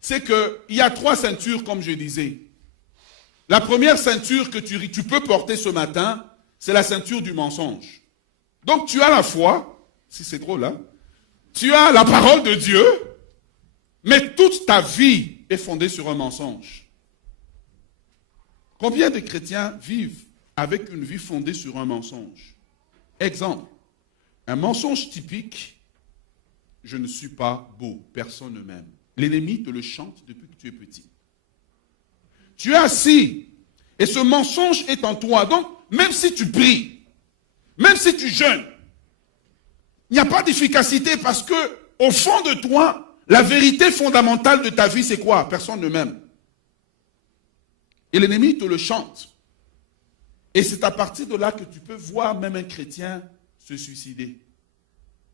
c'est qu'il y a 3 ceintures, comme je disais. La première ceinture que tu peux porter ce matin, c'est la ceinture du mensonge. Donc tu as la foi, si c'est drôle, hein, tu as la parole de Dieu, mais toute ta vie est fondée sur un mensonge. Combien de chrétiens vivent avec une vie fondée sur un mensonge? Exemple, un mensonge typique, je ne suis pas beau, personne ne m'aime. L'ennemi te le chante depuis que tu es petit. Tu es assis et ce mensonge est en toi. Donc, même si tu pries, même si tu jeûnes, il n'y a pas d'efficacité parce que, au fond de toi, la vérité fondamentale de ta vie, c'est quoi? Personne ne m'aime. Et l'ennemi te le chante. Et c'est à partir de là que tu peux voir même un chrétien se suicider.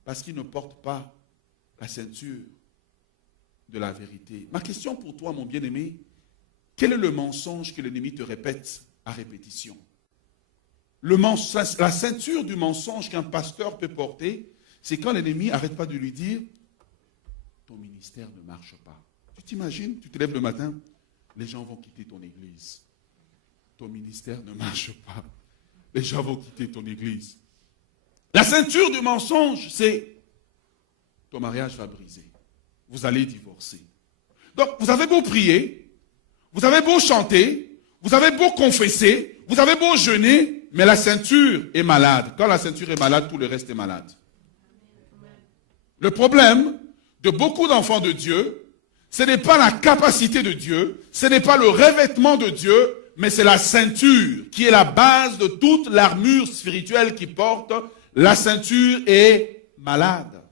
Parce qu'il ne porte pas la ceinture de la vérité. Ma question pour toi, mon bien-aimé, quel est le mensonge que l'ennemi te répète à répétition? La ceinture du mensonge qu'un pasteur peut porter, c'est quand l'ennemi n'arrête pas de lui dire « ton ministère ne marche pas ». Tu t'imagines, tu te lèves le matin, les gens vont quitter ton église. Ton ministère ne marche pas. Les gens vont quitter ton église. La ceinture du mensonge, c'est ton mariage va briser. Vous allez divorcer. Donc, vous avez beau prier, vous avez beau chanter, vous avez beau confesser, vous avez beau jeûner, mais la ceinture est malade. Quand la ceinture est malade, tout le reste est malade. Le problème de beaucoup d'enfants de Dieu, ce n'est pas la capacité de Dieu, ce n'est pas le revêtement de Dieu, mais c'est la ceinture qui est la base de toute l'armure spirituelle qu'ils portent. La ceinture est malade.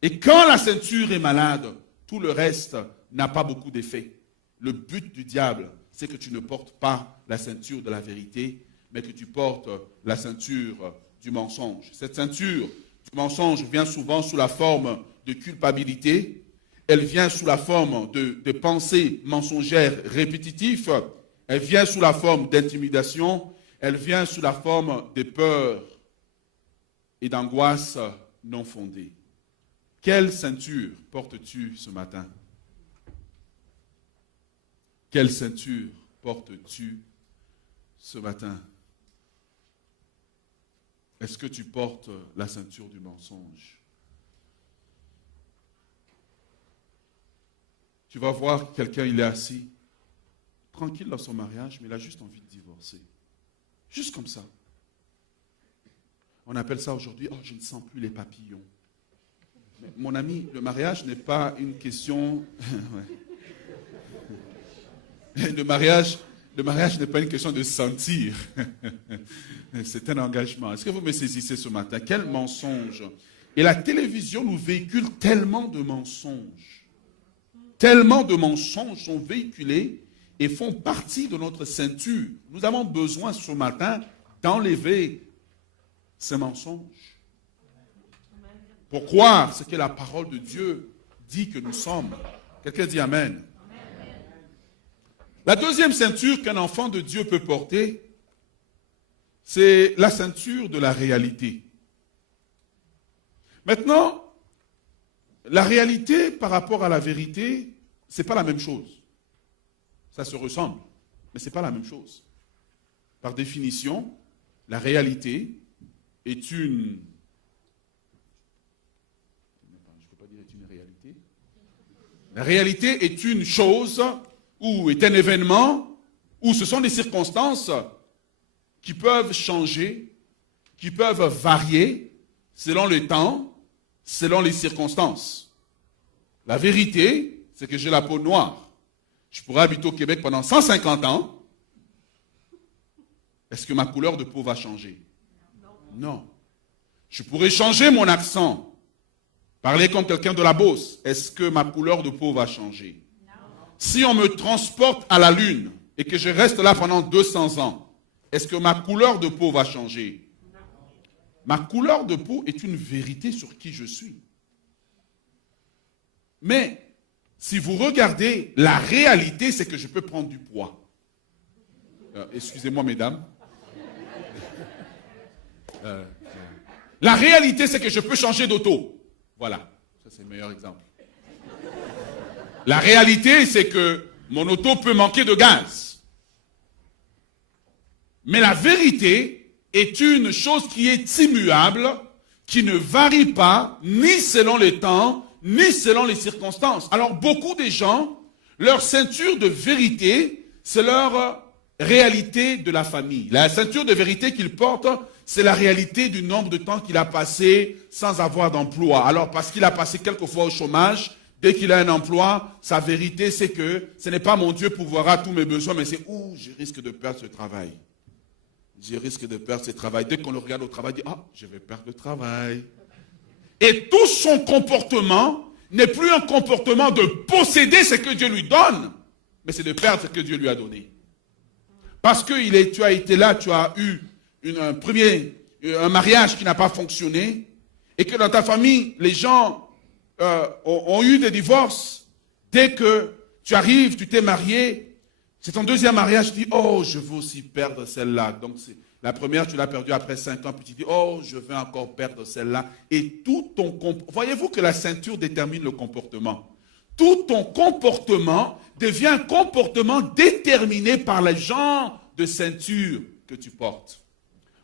Et quand la ceinture est malade, tout le reste n'a pas beaucoup d'effet. Le but du diable, c'est que tu ne portes pas la ceinture de la vérité, mais que tu portes la ceinture du mensonge. Cette ceinture du mensonge vient souvent sous la forme de culpabilité. Elle vient sous la forme de pensées mensongères répétitives. Elle vient sous la forme d'intimidation. Elle vient sous la forme de peur et d'angoisse non fondées. Quelle ceinture portes-tu ce matin? Quelle ceinture portes-tu ce matin? Est-ce que tu portes la ceinture du mensonge? Tu vas voir quelqu'un, il est assis, tranquille dans son mariage, mais il a juste envie de divorcer. Juste comme ça. On appelle ça aujourd'hui, oh, je ne sens plus les papillons. Mais mon ami, le mariage n'est pas une question... Le mariage n'est pas une question de sentir. C'est un engagement. Est-ce que vous me saisissez ce matin? Quel mensonge! Et la télévision nous véhicule tellement de mensonges. Tellement de mensonges sont véhiculés et font partie de notre ceinture. Nous avons besoin ce matin d'enlever ces mensonges. Pour croire ce que la parole de Dieu dit que nous sommes. Quelqu'un dit Amen. La deuxième ceinture qu'un enfant de Dieu peut porter, c'est la ceinture de la réalité. Maintenant, la réalité par rapport à la vérité, ce n'est pas la même chose. Ça se ressemble, mais ce n'est pas la même chose. Par définition, la réalité est une... Je ne peux pas dire est une réalité. La réalité est une chose ou est un événement où ce sont des circonstances qui peuvent changer, qui peuvent varier selon le temps, selon les circonstances. La vérité, c'est que j'ai la peau noire. Je pourrais habiter au Québec pendant 150 ans. Est-ce que ma couleur de peau va changer? Non. Je pourrais changer mon accent. Parler comme quelqu'un de la Beauce. Est-ce que ma couleur de peau va changer? Non. Si on me transporte à la Lune et que je reste là pendant 200 ans, est-ce que ma couleur de peau va changer? Non. Ma couleur de peau est une vérité sur qui je suis. Mais si vous regardez, la réalité, c'est que je peux prendre du poids. Excusez-moi, mesdames. La réalité, c'est que je peux changer d'auto. Voilà, ça c'est le meilleur exemple. La réalité, c'est que mon auto peut manquer de gaz. Mais la vérité est une chose qui est immuable, qui ne varie pas, ni selon les temps, ni selon les circonstances. Alors beaucoup de gens, leur ceinture de vérité, c'est leur réalité de la famille. La ceinture de vérité qu'ils portent, c'est la réalité du nombre de temps qu'il a passé sans avoir d'emploi. Alors, parce qu'il a passé quelques fois au chômage, dès qu'il a un emploi, sa vérité, c'est que ce n'est pas mon Dieu pourvoira tous mes besoins, mais c'est où je risque de perdre ce travail. Je risque de perdre ce travail. Dès qu'on le regarde au travail, il dit, ah, je vais perdre le travail. Et tout son comportement n'est plus un comportement de posséder ce que Dieu lui donne, mais c'est de perdre ce que Dieu lui a donné. Parce que tu as été là, tu as eu un mariage qui n'a pas fonctionné, et que dans ta famille, les gens ont eu des divorces. Dès que tu arrives, tu t'es marié, c'est ton deuxième mariage, tu dis, oh, je veux aussi perdre celle-là. Donc, la première, tu l'as perdue après 5 ans, puis tu dis, oh, je vais encore perdre celle-là. Et tout ton comportement, voyez-vous que la ceinture détermine le comportement. Tout ton comportement devient un comportement déterminé par le genre de ceinture que tu portes.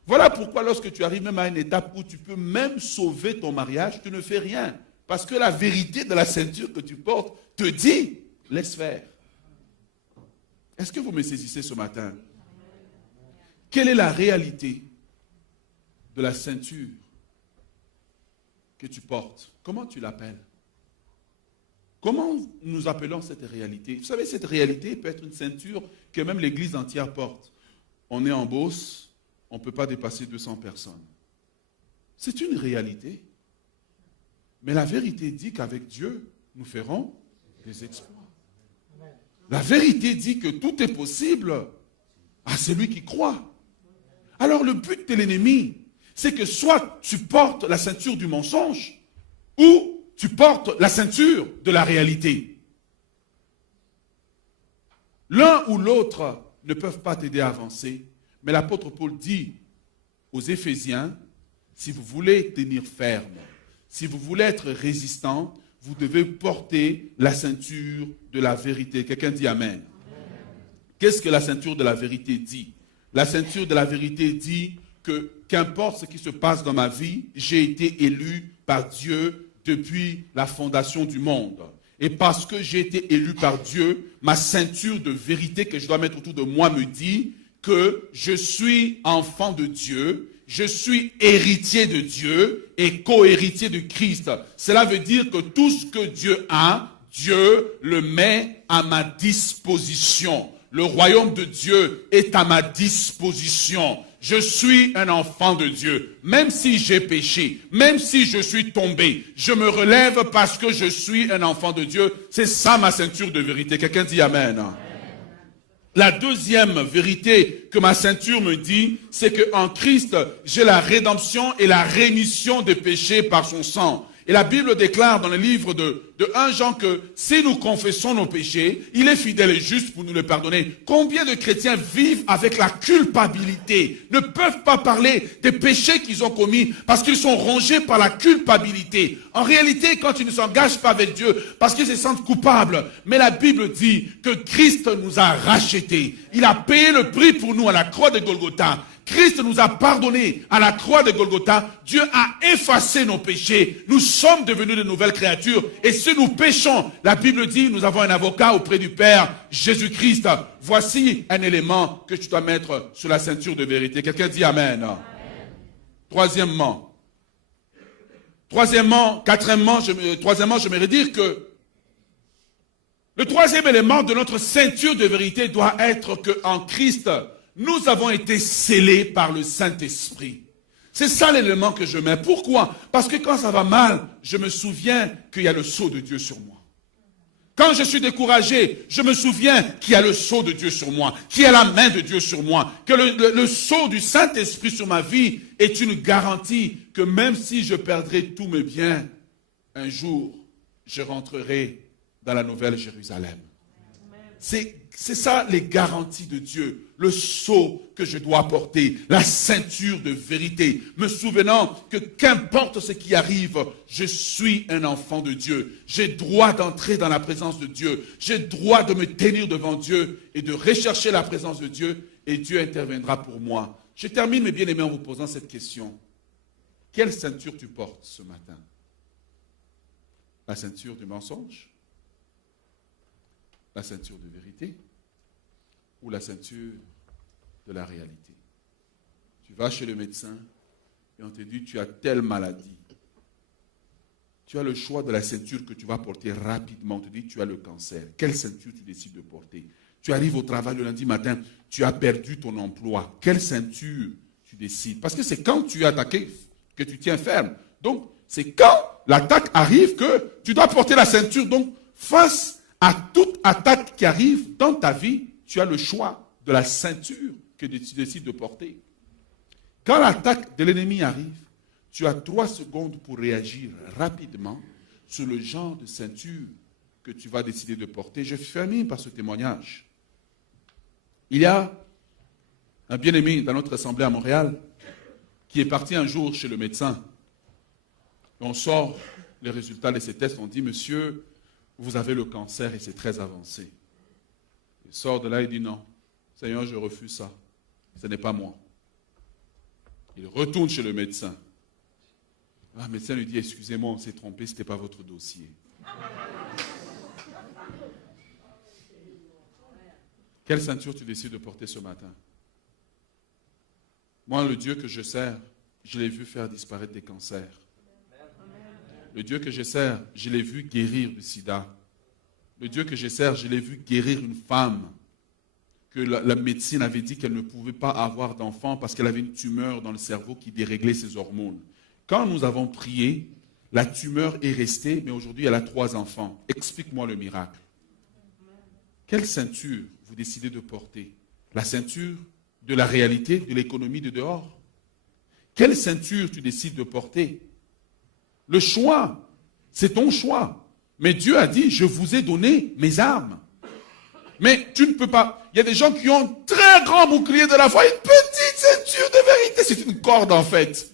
Voilà pourquoi lorsque tu arrives même à une étape où tu peux même sauver ton mariage, tu ne fais rien. Parce que la vérité de la ceinture que tu portes te dit, laisse faire. Est-ce que vous me saisissez ce matin? Quelle est la réalité de la ceinture que tu portes? Comment tu l'appelles? Comment nous appelons cette réalité? Vous savez, cette réalité peut être une ceinture que même l'Église entière porte. On est en Beauce, on ne peut pas dépasser 200 personnes. C'est une réalité. Mais la vérité dit qu'avec Dieu, nous ferons des exploits. La vérité dit que tout est possible à celui qui croit. Alors le but de l'ennemi, c'est que soit tu portes la ceinture du mensonge, ou tu portes la ceinture de la réalité. L'un ou l'autre ne peuvent pas t'aider à avancer, mais l'apôtre Paul dit aux Éphésiens, si vous voulez tenir ferme, si vous voulez être résistant, vous devez porter la ceinture de la vérité. Quelqu'un dit Amen. Qu'est-ce que la ceinture de la vérité dit? La ceinture de la vérité dit que qu'importe ce qui se passe dans ma vie, j'ai été élu par Dieu depuis la fondation du monde. Et parce que j'ai été élu par Dieu, ma ceinture de vérité que je dois mettre autour de moi me dit que je suis enfant de Dieu, je suis héritier de Dieu et co-héritier de Christ. Cela veut dire que tout ce que Dieu a, Dieu le met à ma disposition. Le royaume de Dieu est à ma disposition. Je suis un enfant de Dieu. Même si j'ai péché, même si je suis tombé, je me relève parce que je suis un enfant de Dieu. C'est ça ma ceinture de vérité. Quelqu'un dit Amen. Amen. La deuxième vérité que ma ceinture me dit, c'est qu'en Christ, j'ai la rédemption et la rémission des péchés par son sang. Et la Bible déclare dans le livre de 1 Jean que si nous confessons nos péchés, il est fidèle et juste pour nous les pardonner. Combien de chrétiens vivent avec la culpabilité, ne peuvent pas parler des péchés qu'ils ont commis parce qu'ils sont rongés par la culpabilité. En réalité, quand ils ne s'engagent pas avec Dieu, parce qu'ils se sentent coupables, mais la Bible dit que Christ nous a rachetés. Il a payé le prix pour nous à la croix de Golgotha. Christ nous a pardonné à la croix de Golgotha. Dieu a effacé nos péchés. Nous sommes devenus de nouvelles créatures. Et si nous péchons, la Bible dit, nous avons un avocat auprès du Père, Jésus-Christ. Voici un élément que tu dois mettre sur la ceinture de vérité. Quelqu'un dit Amen. Amen. Troisièmement, j'aimerais dire que le troisième élément de notre ceinture de vérité doit être qu'en Christ, nous avons été scellés par le Saint-Esprit. C'est ça l'élément que je mets. Pourquoi? Parce que quand ça va mal, je me souviens qu'il y a le sceau de Dieu sur moi. Quand je suis découragé, je me souviens qu'il y a le sceau de Dieu sur moi, qu'il y a la main de Dieu sur moi, que le sceau du Saint-Esprit sur ma vie est une garantie que même si je perdrai tous mes biens, un jour, je rentrerai dans la nouvelle Jérusalem. C'est ça les garanties de Dieu, le sceau que je dois porter, la ceinture de vérité, me souvenant que qu'importe ce qui arrive, je suis un enfant de Dieu. J'ai droit d'entrer dans la présence de Dieu. J'ai droit de me tenir devant Dieu et de rechercher la présence de Dieu et Dieu interviendra pour moi. Je termine, mes bien-aimés, en vous posant cette question. Quelle ceinture tu portes ce matin? La ceinture du mensonge? La ceinture de vérité ou la ceinture de la réalité? Tu vas chez le médecin et on te dit tu as telle maladie. Tu as le choix de la ceinture que tu vas porter rapidement. On te dit tu as le cancer. Quelle ceinture tu décides de porter? Tu arrives au travail le lundi matin, tu as perdu ton emploi. Quelle ceinture tu décides? Parce que c'est quand tu es attaqué que tu tiens ferme. Donc c'est quand l'attaque arrive que tu dois porter la ceinture. Donc face à toute attaque qui arrive dans ta vie, tu as le choix de la ceinture que tu décides de porter. Quand l'attaque de l'ennemi arrive, tu as 3 secondes pour réagir rapidement sur le genre de ceinture que tu vas décider de porter. Je termine par ce témoignage. Il y a un bien-aimé dans notre assemblée à Montréal qui est parti un jour chez le médecin. On sort les résultats de ses tests, on dit, monsieur, vous avez le cancer et c'est très avancé. Il sort de là et dit non, Seigneur, je refuse ça. Ce n'est pas moi. Il retourne chez le médecin. Le médecin lui dit, excusez-moi, on s'est trompé, ce n'était pas votre dossier. Quelle ceinture tu décides de porter ce matin? Moi, le Dieu que je sers, je l'ai vu faire disparaître des cancers. Le Dieu que je sers, je l'ai vu guérir du sida. Le Dieu que je sers, je l'ai vu guérir une femme que la médecine avait dit qu'elle ne pouvait pas avoir d'enfant parce qu'elle avait une tumeur dans le cerveau qui déréglait ses hormones. Quand nous avons prié, la tumeur est restée, mais aujourd'hui elle a 3 enfants. Explique-moi le miracle. Quelle ceinture vous décidez de porter? La ceinture de la réalité, de l'économie de dehors? Quelle ceinture tu décides de porter? Le choix, c'est ton choix. Mais Dieu a dit, je vous ai donné mes armes. Mais tu ne peux pas. Il y a des gens qui ont un très grand bouclier de la foi, une petite ceinture de vérité. C'est une corde en fait.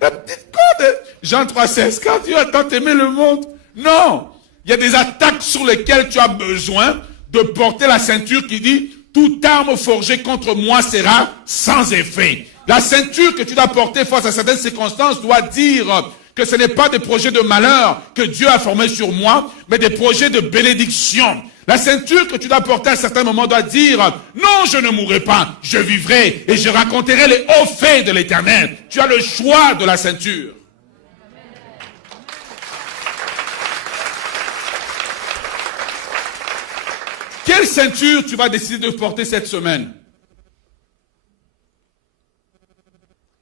La petite corde. Jean 3,16, quand Dieu a tant aimé le monde. Non. Il y a des attaques sur lesquelles tu as besoin de porter la ceinture qui dit, toute arme forgée contre moi sera sans effet. La ceinture que tu dois porter face à certaines circonstances doit dire que ce n'est pas des projets de malheur que Dieu a formés sur moi, mais des projets de bénédiction. La ceinture que tu dois porter à certains moments doit dire, non, je ne mourrai pas, je vivrai et je raconterai les hauts faits de l'Éternel. Tu as le choix de la ceinture. Quelle ceinture tu vas décider de porter cette semaine?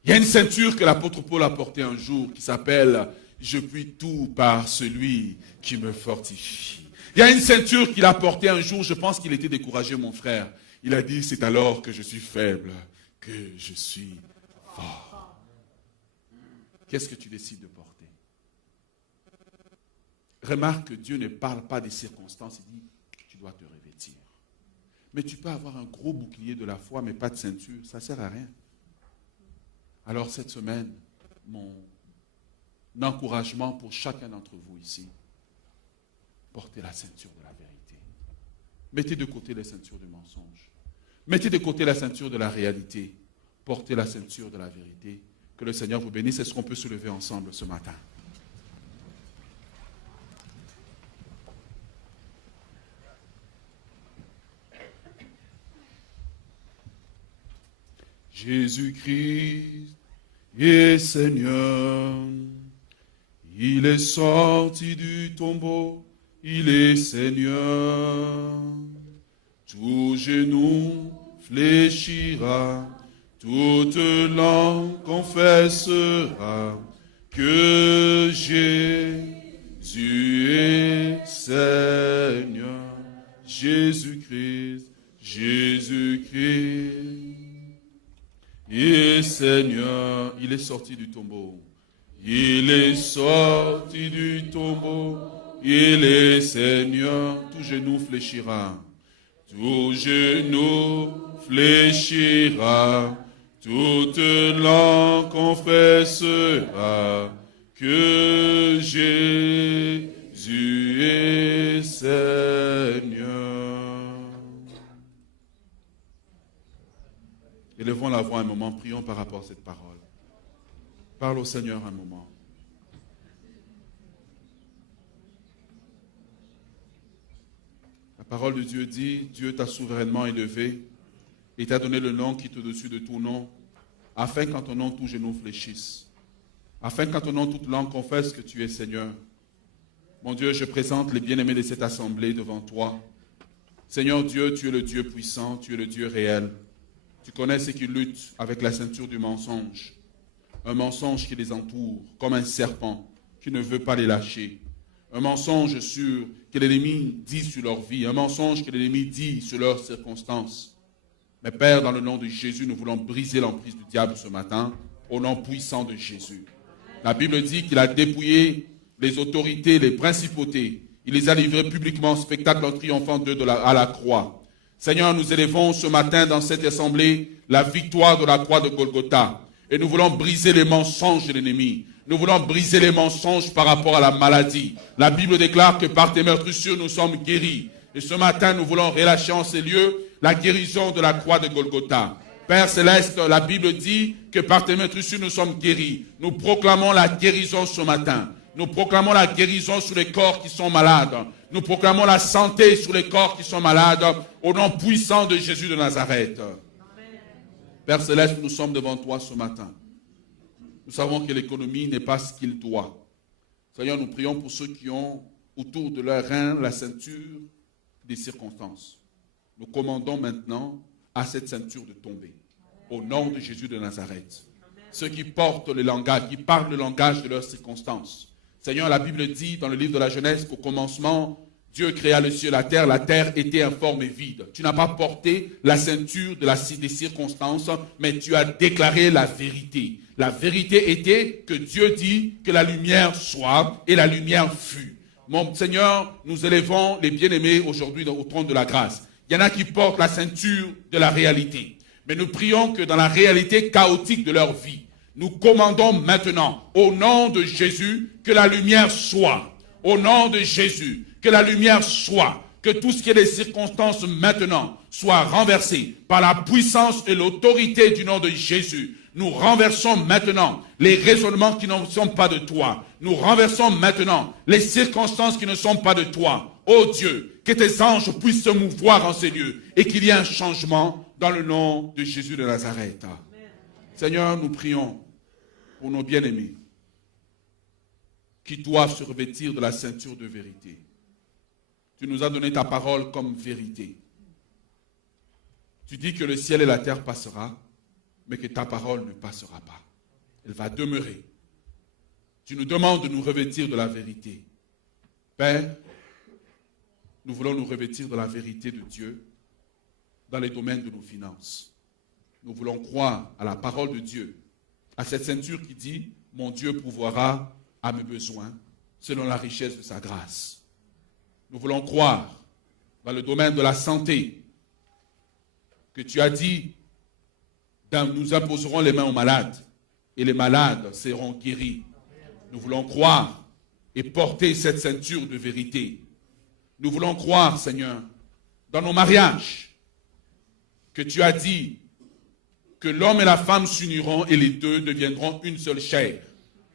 Il y a une ceinture que l'apôtre Paul a portée un jour qui s'appelle « Je puis tout par celui qui me fortifie ». Il y a une ceinture qu'il a portée un jour, je pense qu'il était découragé, mon frère. Il a dit « C'est alors que je suis faible que je suis fort ». Qu'est-ce que tu décides de porter? Remarque que Dieu ne parle pas des circonstances, il dit « Tu dois te revêtir ». Mais tu peux avoir un gros bouclier de la foi, mais pas de ceinture, ça ne sert à rien. Alors cette semaine, mon encouragement pour chacun d'entre vous ici, portez la ceinture de la vérité. Mettez de côté les ceintures du mensonge. Mettez de côté la ceinture de la réalité. Portez la ceinture de la vérité. Que le Seigneur vous bénisse. Est-ce qu'on peut se lever ensemble ce matin? Jésus-Christ est Seigneur. Il est sorti du tombeau. Il est Seigneur. Tout genou fléchira. Toute langue confessera que Jésus est Seigneur. Jésus-Christ, Jésus-Christ est Seigneur. Il est sorti du tombeau. Il est sorti du tombeau. Il est Seigneur. Tout genou fléchira. Tout genou fléchira. Toute langue confessera que Jésus est Seigneur. Élevons la voix un moment, prions par rapport à cette parole. Parle au Seigneur un moment. La parole de Dieu dit, Dieu t'a souverainement élevé et t'a donné le nom qui est au-dessus de tout nom, afin qu'en ton nom tout genou fléchisse, afin qu'en ton nom toute langue confesse que tu es Seigneur. Mon Dieu, je présente les bien-aimés de cette assemblée devant toi. Seigneur Dieu, tu es le Dieu puissant, tu es le Dieu réel. Tu connais ceux qui luttent avec la ceinture du mensonge, un mensonge qui les entoure comme un serpent qui ne veut pas les lâcher, un mensonge que l'ennemi dit sur leur vie, un mensonge que l'ennemi dit sur leurs circonstances. Mais Père, dans le nom de Jésus, nous voulons briser l'emprise du diable ce matin, au nom puissant de Jésus. La Bible dit qu'il a dépouillé les autorités, les principautés. Il les a livrés publiquement en spectacle en triomphant d'eux à la croix. Seigneur, nous élevons ce matin dans cette assemblée la victoire de la croix de Golgotha. Et nous voulons briser les mensonges de l'ennemi. Nous voulons briser les mensonges par rapport à la maladie. La Bible déclare que par tes meurtrissures, nous sommes guéris. Et ce matin, nous voulons relâcher en ces lieux la guérison de la croix de Golgotha. Père Céleste, la Bible dit que par tes meurtrissures, nous sommes guéris. Nous proclamons la guérison ce matin. Nous proclamons la guérison sur les corps qui sont malades. Nous proclamons la santé sur les corps qui sont malades au nom puissant de Jésus de Nazareth. Père Céleste, nous sommes devant toi ce matin. Nous savons que l'économie n'est pas ce qu'il doit. Seigneur, nous prions pour ceux qui ont autour de leur rein la ceinture des circonstances. Nous commandons maintenant à cette ceinture de tomber. Au nom de Jésus de Nazareth. Ceux qui portent le langage, qui parlent le langage de leurs circonstances. Seigneur, la Bible dit dans le livre de la Genèse qu'au commencement, Dieu créa le ciel et la terre était informe et vide. Tu n'as pas porté la ceinture des circonstances, mais tu as déclaré la vérité. La vérité était que Dieu dit que la lumière soit et la lumière fut. Mon Seigneur, nous élevons les bien-aimés aujourd'hui au trône de la grâce. Il y en a qui portent la ceinture de la réalité. Mais nous prions que dans la réalité chaotique de leur vie, nous commandons maintenant, au nom de Jésus, que la lumière soit. Au nom de Jésus, que la lumière soit. Que tout ce qui est des circonstances maintenant soit renversé par la puissance et l'autorité du nom de Jésus. Nous renversons maintenant les raisonnements qui ne sont pas de toi. Nous renversons maintenant les circonstances qui ne sont pas de toi. Ô Dieu, que tes anges puissent se mouvoir en ces lieux et qu'il y ait un changement dans le nom de Jésus de Nazareth. Amen. Seigneur, nous prions pour nos bien-aimés qui doivent se revêtir de la ceinture de vérité. Tu nous as donné ta parole comme vérité. Tu dis que le ciel et la terre passera, mais que ta parole ne passera pas. Elle va demeurer. Tu nous demandes de nous revêtir de la vérité. Père, nous voulons nous revêtir de la vérité de Dieu dans les domaines de nos finances. Nous voulons croire à la parole de Dieu, à cette ceinture qui dit « Mon Dieu pourvoira à mes besoins selon la richesse de sa grâce ». Nous voulons croire dans le domaine de la santé que tu as dit « Nous imposerons les mains aux malades et les malades seront guéris ». Nous voulons croire et porter cette ceinture de vérité. Nous voulons croire, Seigneur, dans nos mariages, que tu as dit que l'homme et la femme s'uniront et les deux deviendront une seule chair.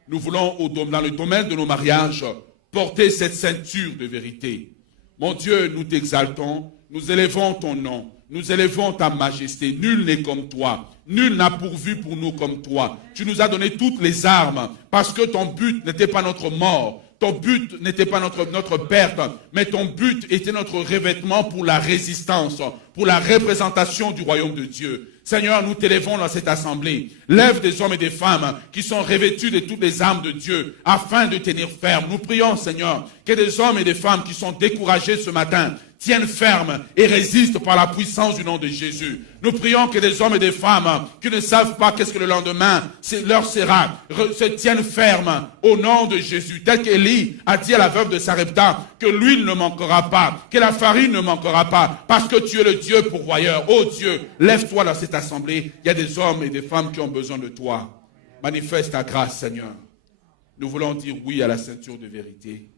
Nous voulons, dans le domaine de nos mariages, porter cette ceinture de vérité. Mon Dieu, nous t'exaltons, nous élevons ton nom, nous élevons ta majesté. Nul n'est comme toi, nul n'a pourvu pour nous comme toi. Tu nous as donné toutes les armes parce que ton but n'était pas notre mort. Ton but n'était pas notre perte, mais ton but était notre revêtement pour la résistance, pour la représentation du royaume de Dieu. Seigneur, nous t'élevons dans cette assemblée. Lève des hommes et des femmes qui sont revêtus de toutes les armes de Dieu afin de tenir ferme. Nous prions, Seigneur, que des hommes et des femmes qui sont découragés ce matin tiennent ferme et résistent par la puissance du nom de Jésus. Nous prions que des hommes et des femmes qui ne savent pas qu'est-ce que le lendemain leur sera, se tiennent ferme au nom de Jésus. Tel qu'Élie a dit à la veuve de Sarepta que l'huile ne manquera pas, que la farine ne manquera pas, parce que tu es le Dieu pourvoyeur. Oh Dieu, lève-toi dans cette assemblée. Il y a des hommes et des femmes qui ont besoin de toi. Manifeste ta grâce, Seigneur. Nous voulons dire oui à la ceinture de vérité.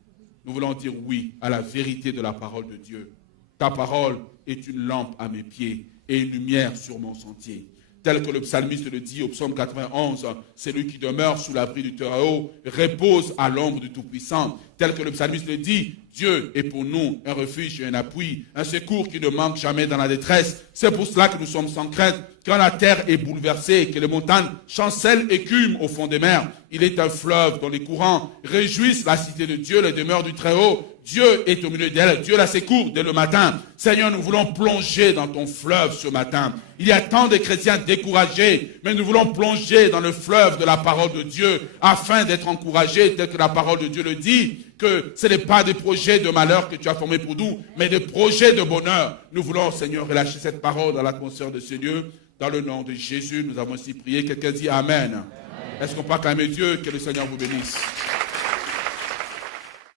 Nous voulons dire oui à la vérité de la parole de Dieu. Ta parole est une lampe à mes pieds et une lumière sur mon sentier. Tel que le psalmiste le dit au psaume 91, celui qui demeure sous l'abri du Très-Haut repose à l'ombre du Tout-Puissant. Tel que le psalmiste le dit, Dieu est pour nous un refuge et un appui, un secours qui ne manque jamais dans la détresse. C'est pour cela que nous sommes sans crainte. Quand la terre est bouleversée, que les montagnes chancellent et écument au fond des mers, il est un fleuve dont les courants réjouissent la cité de Dieu, les demeures du Très-Haut. Dieu est au milieu d'elle, Dieu la secourt dès le matin. Seigneur, nous voulons plonger dans ton fleuve ce matin. Il y a tant de chrétiens découragés, mais nous voulons plonger dans le fleuve de la parole de Dieu afin d'être encouragés, tel que la parole de Dieu le dit, que ce n'est pas des projets de malheur que tu as formés pour nous, mais des projets de bonheur. Nous voulons, Seigneur, relâcher cette parole dans l'atmosphère de ce lieu. Dans le nom de Jésus, nous avons ainsi prié. Quelqu'un dit Amen. Est-ce qu'on peut acclamer Dieu? Que le Seigneur vous bénisse.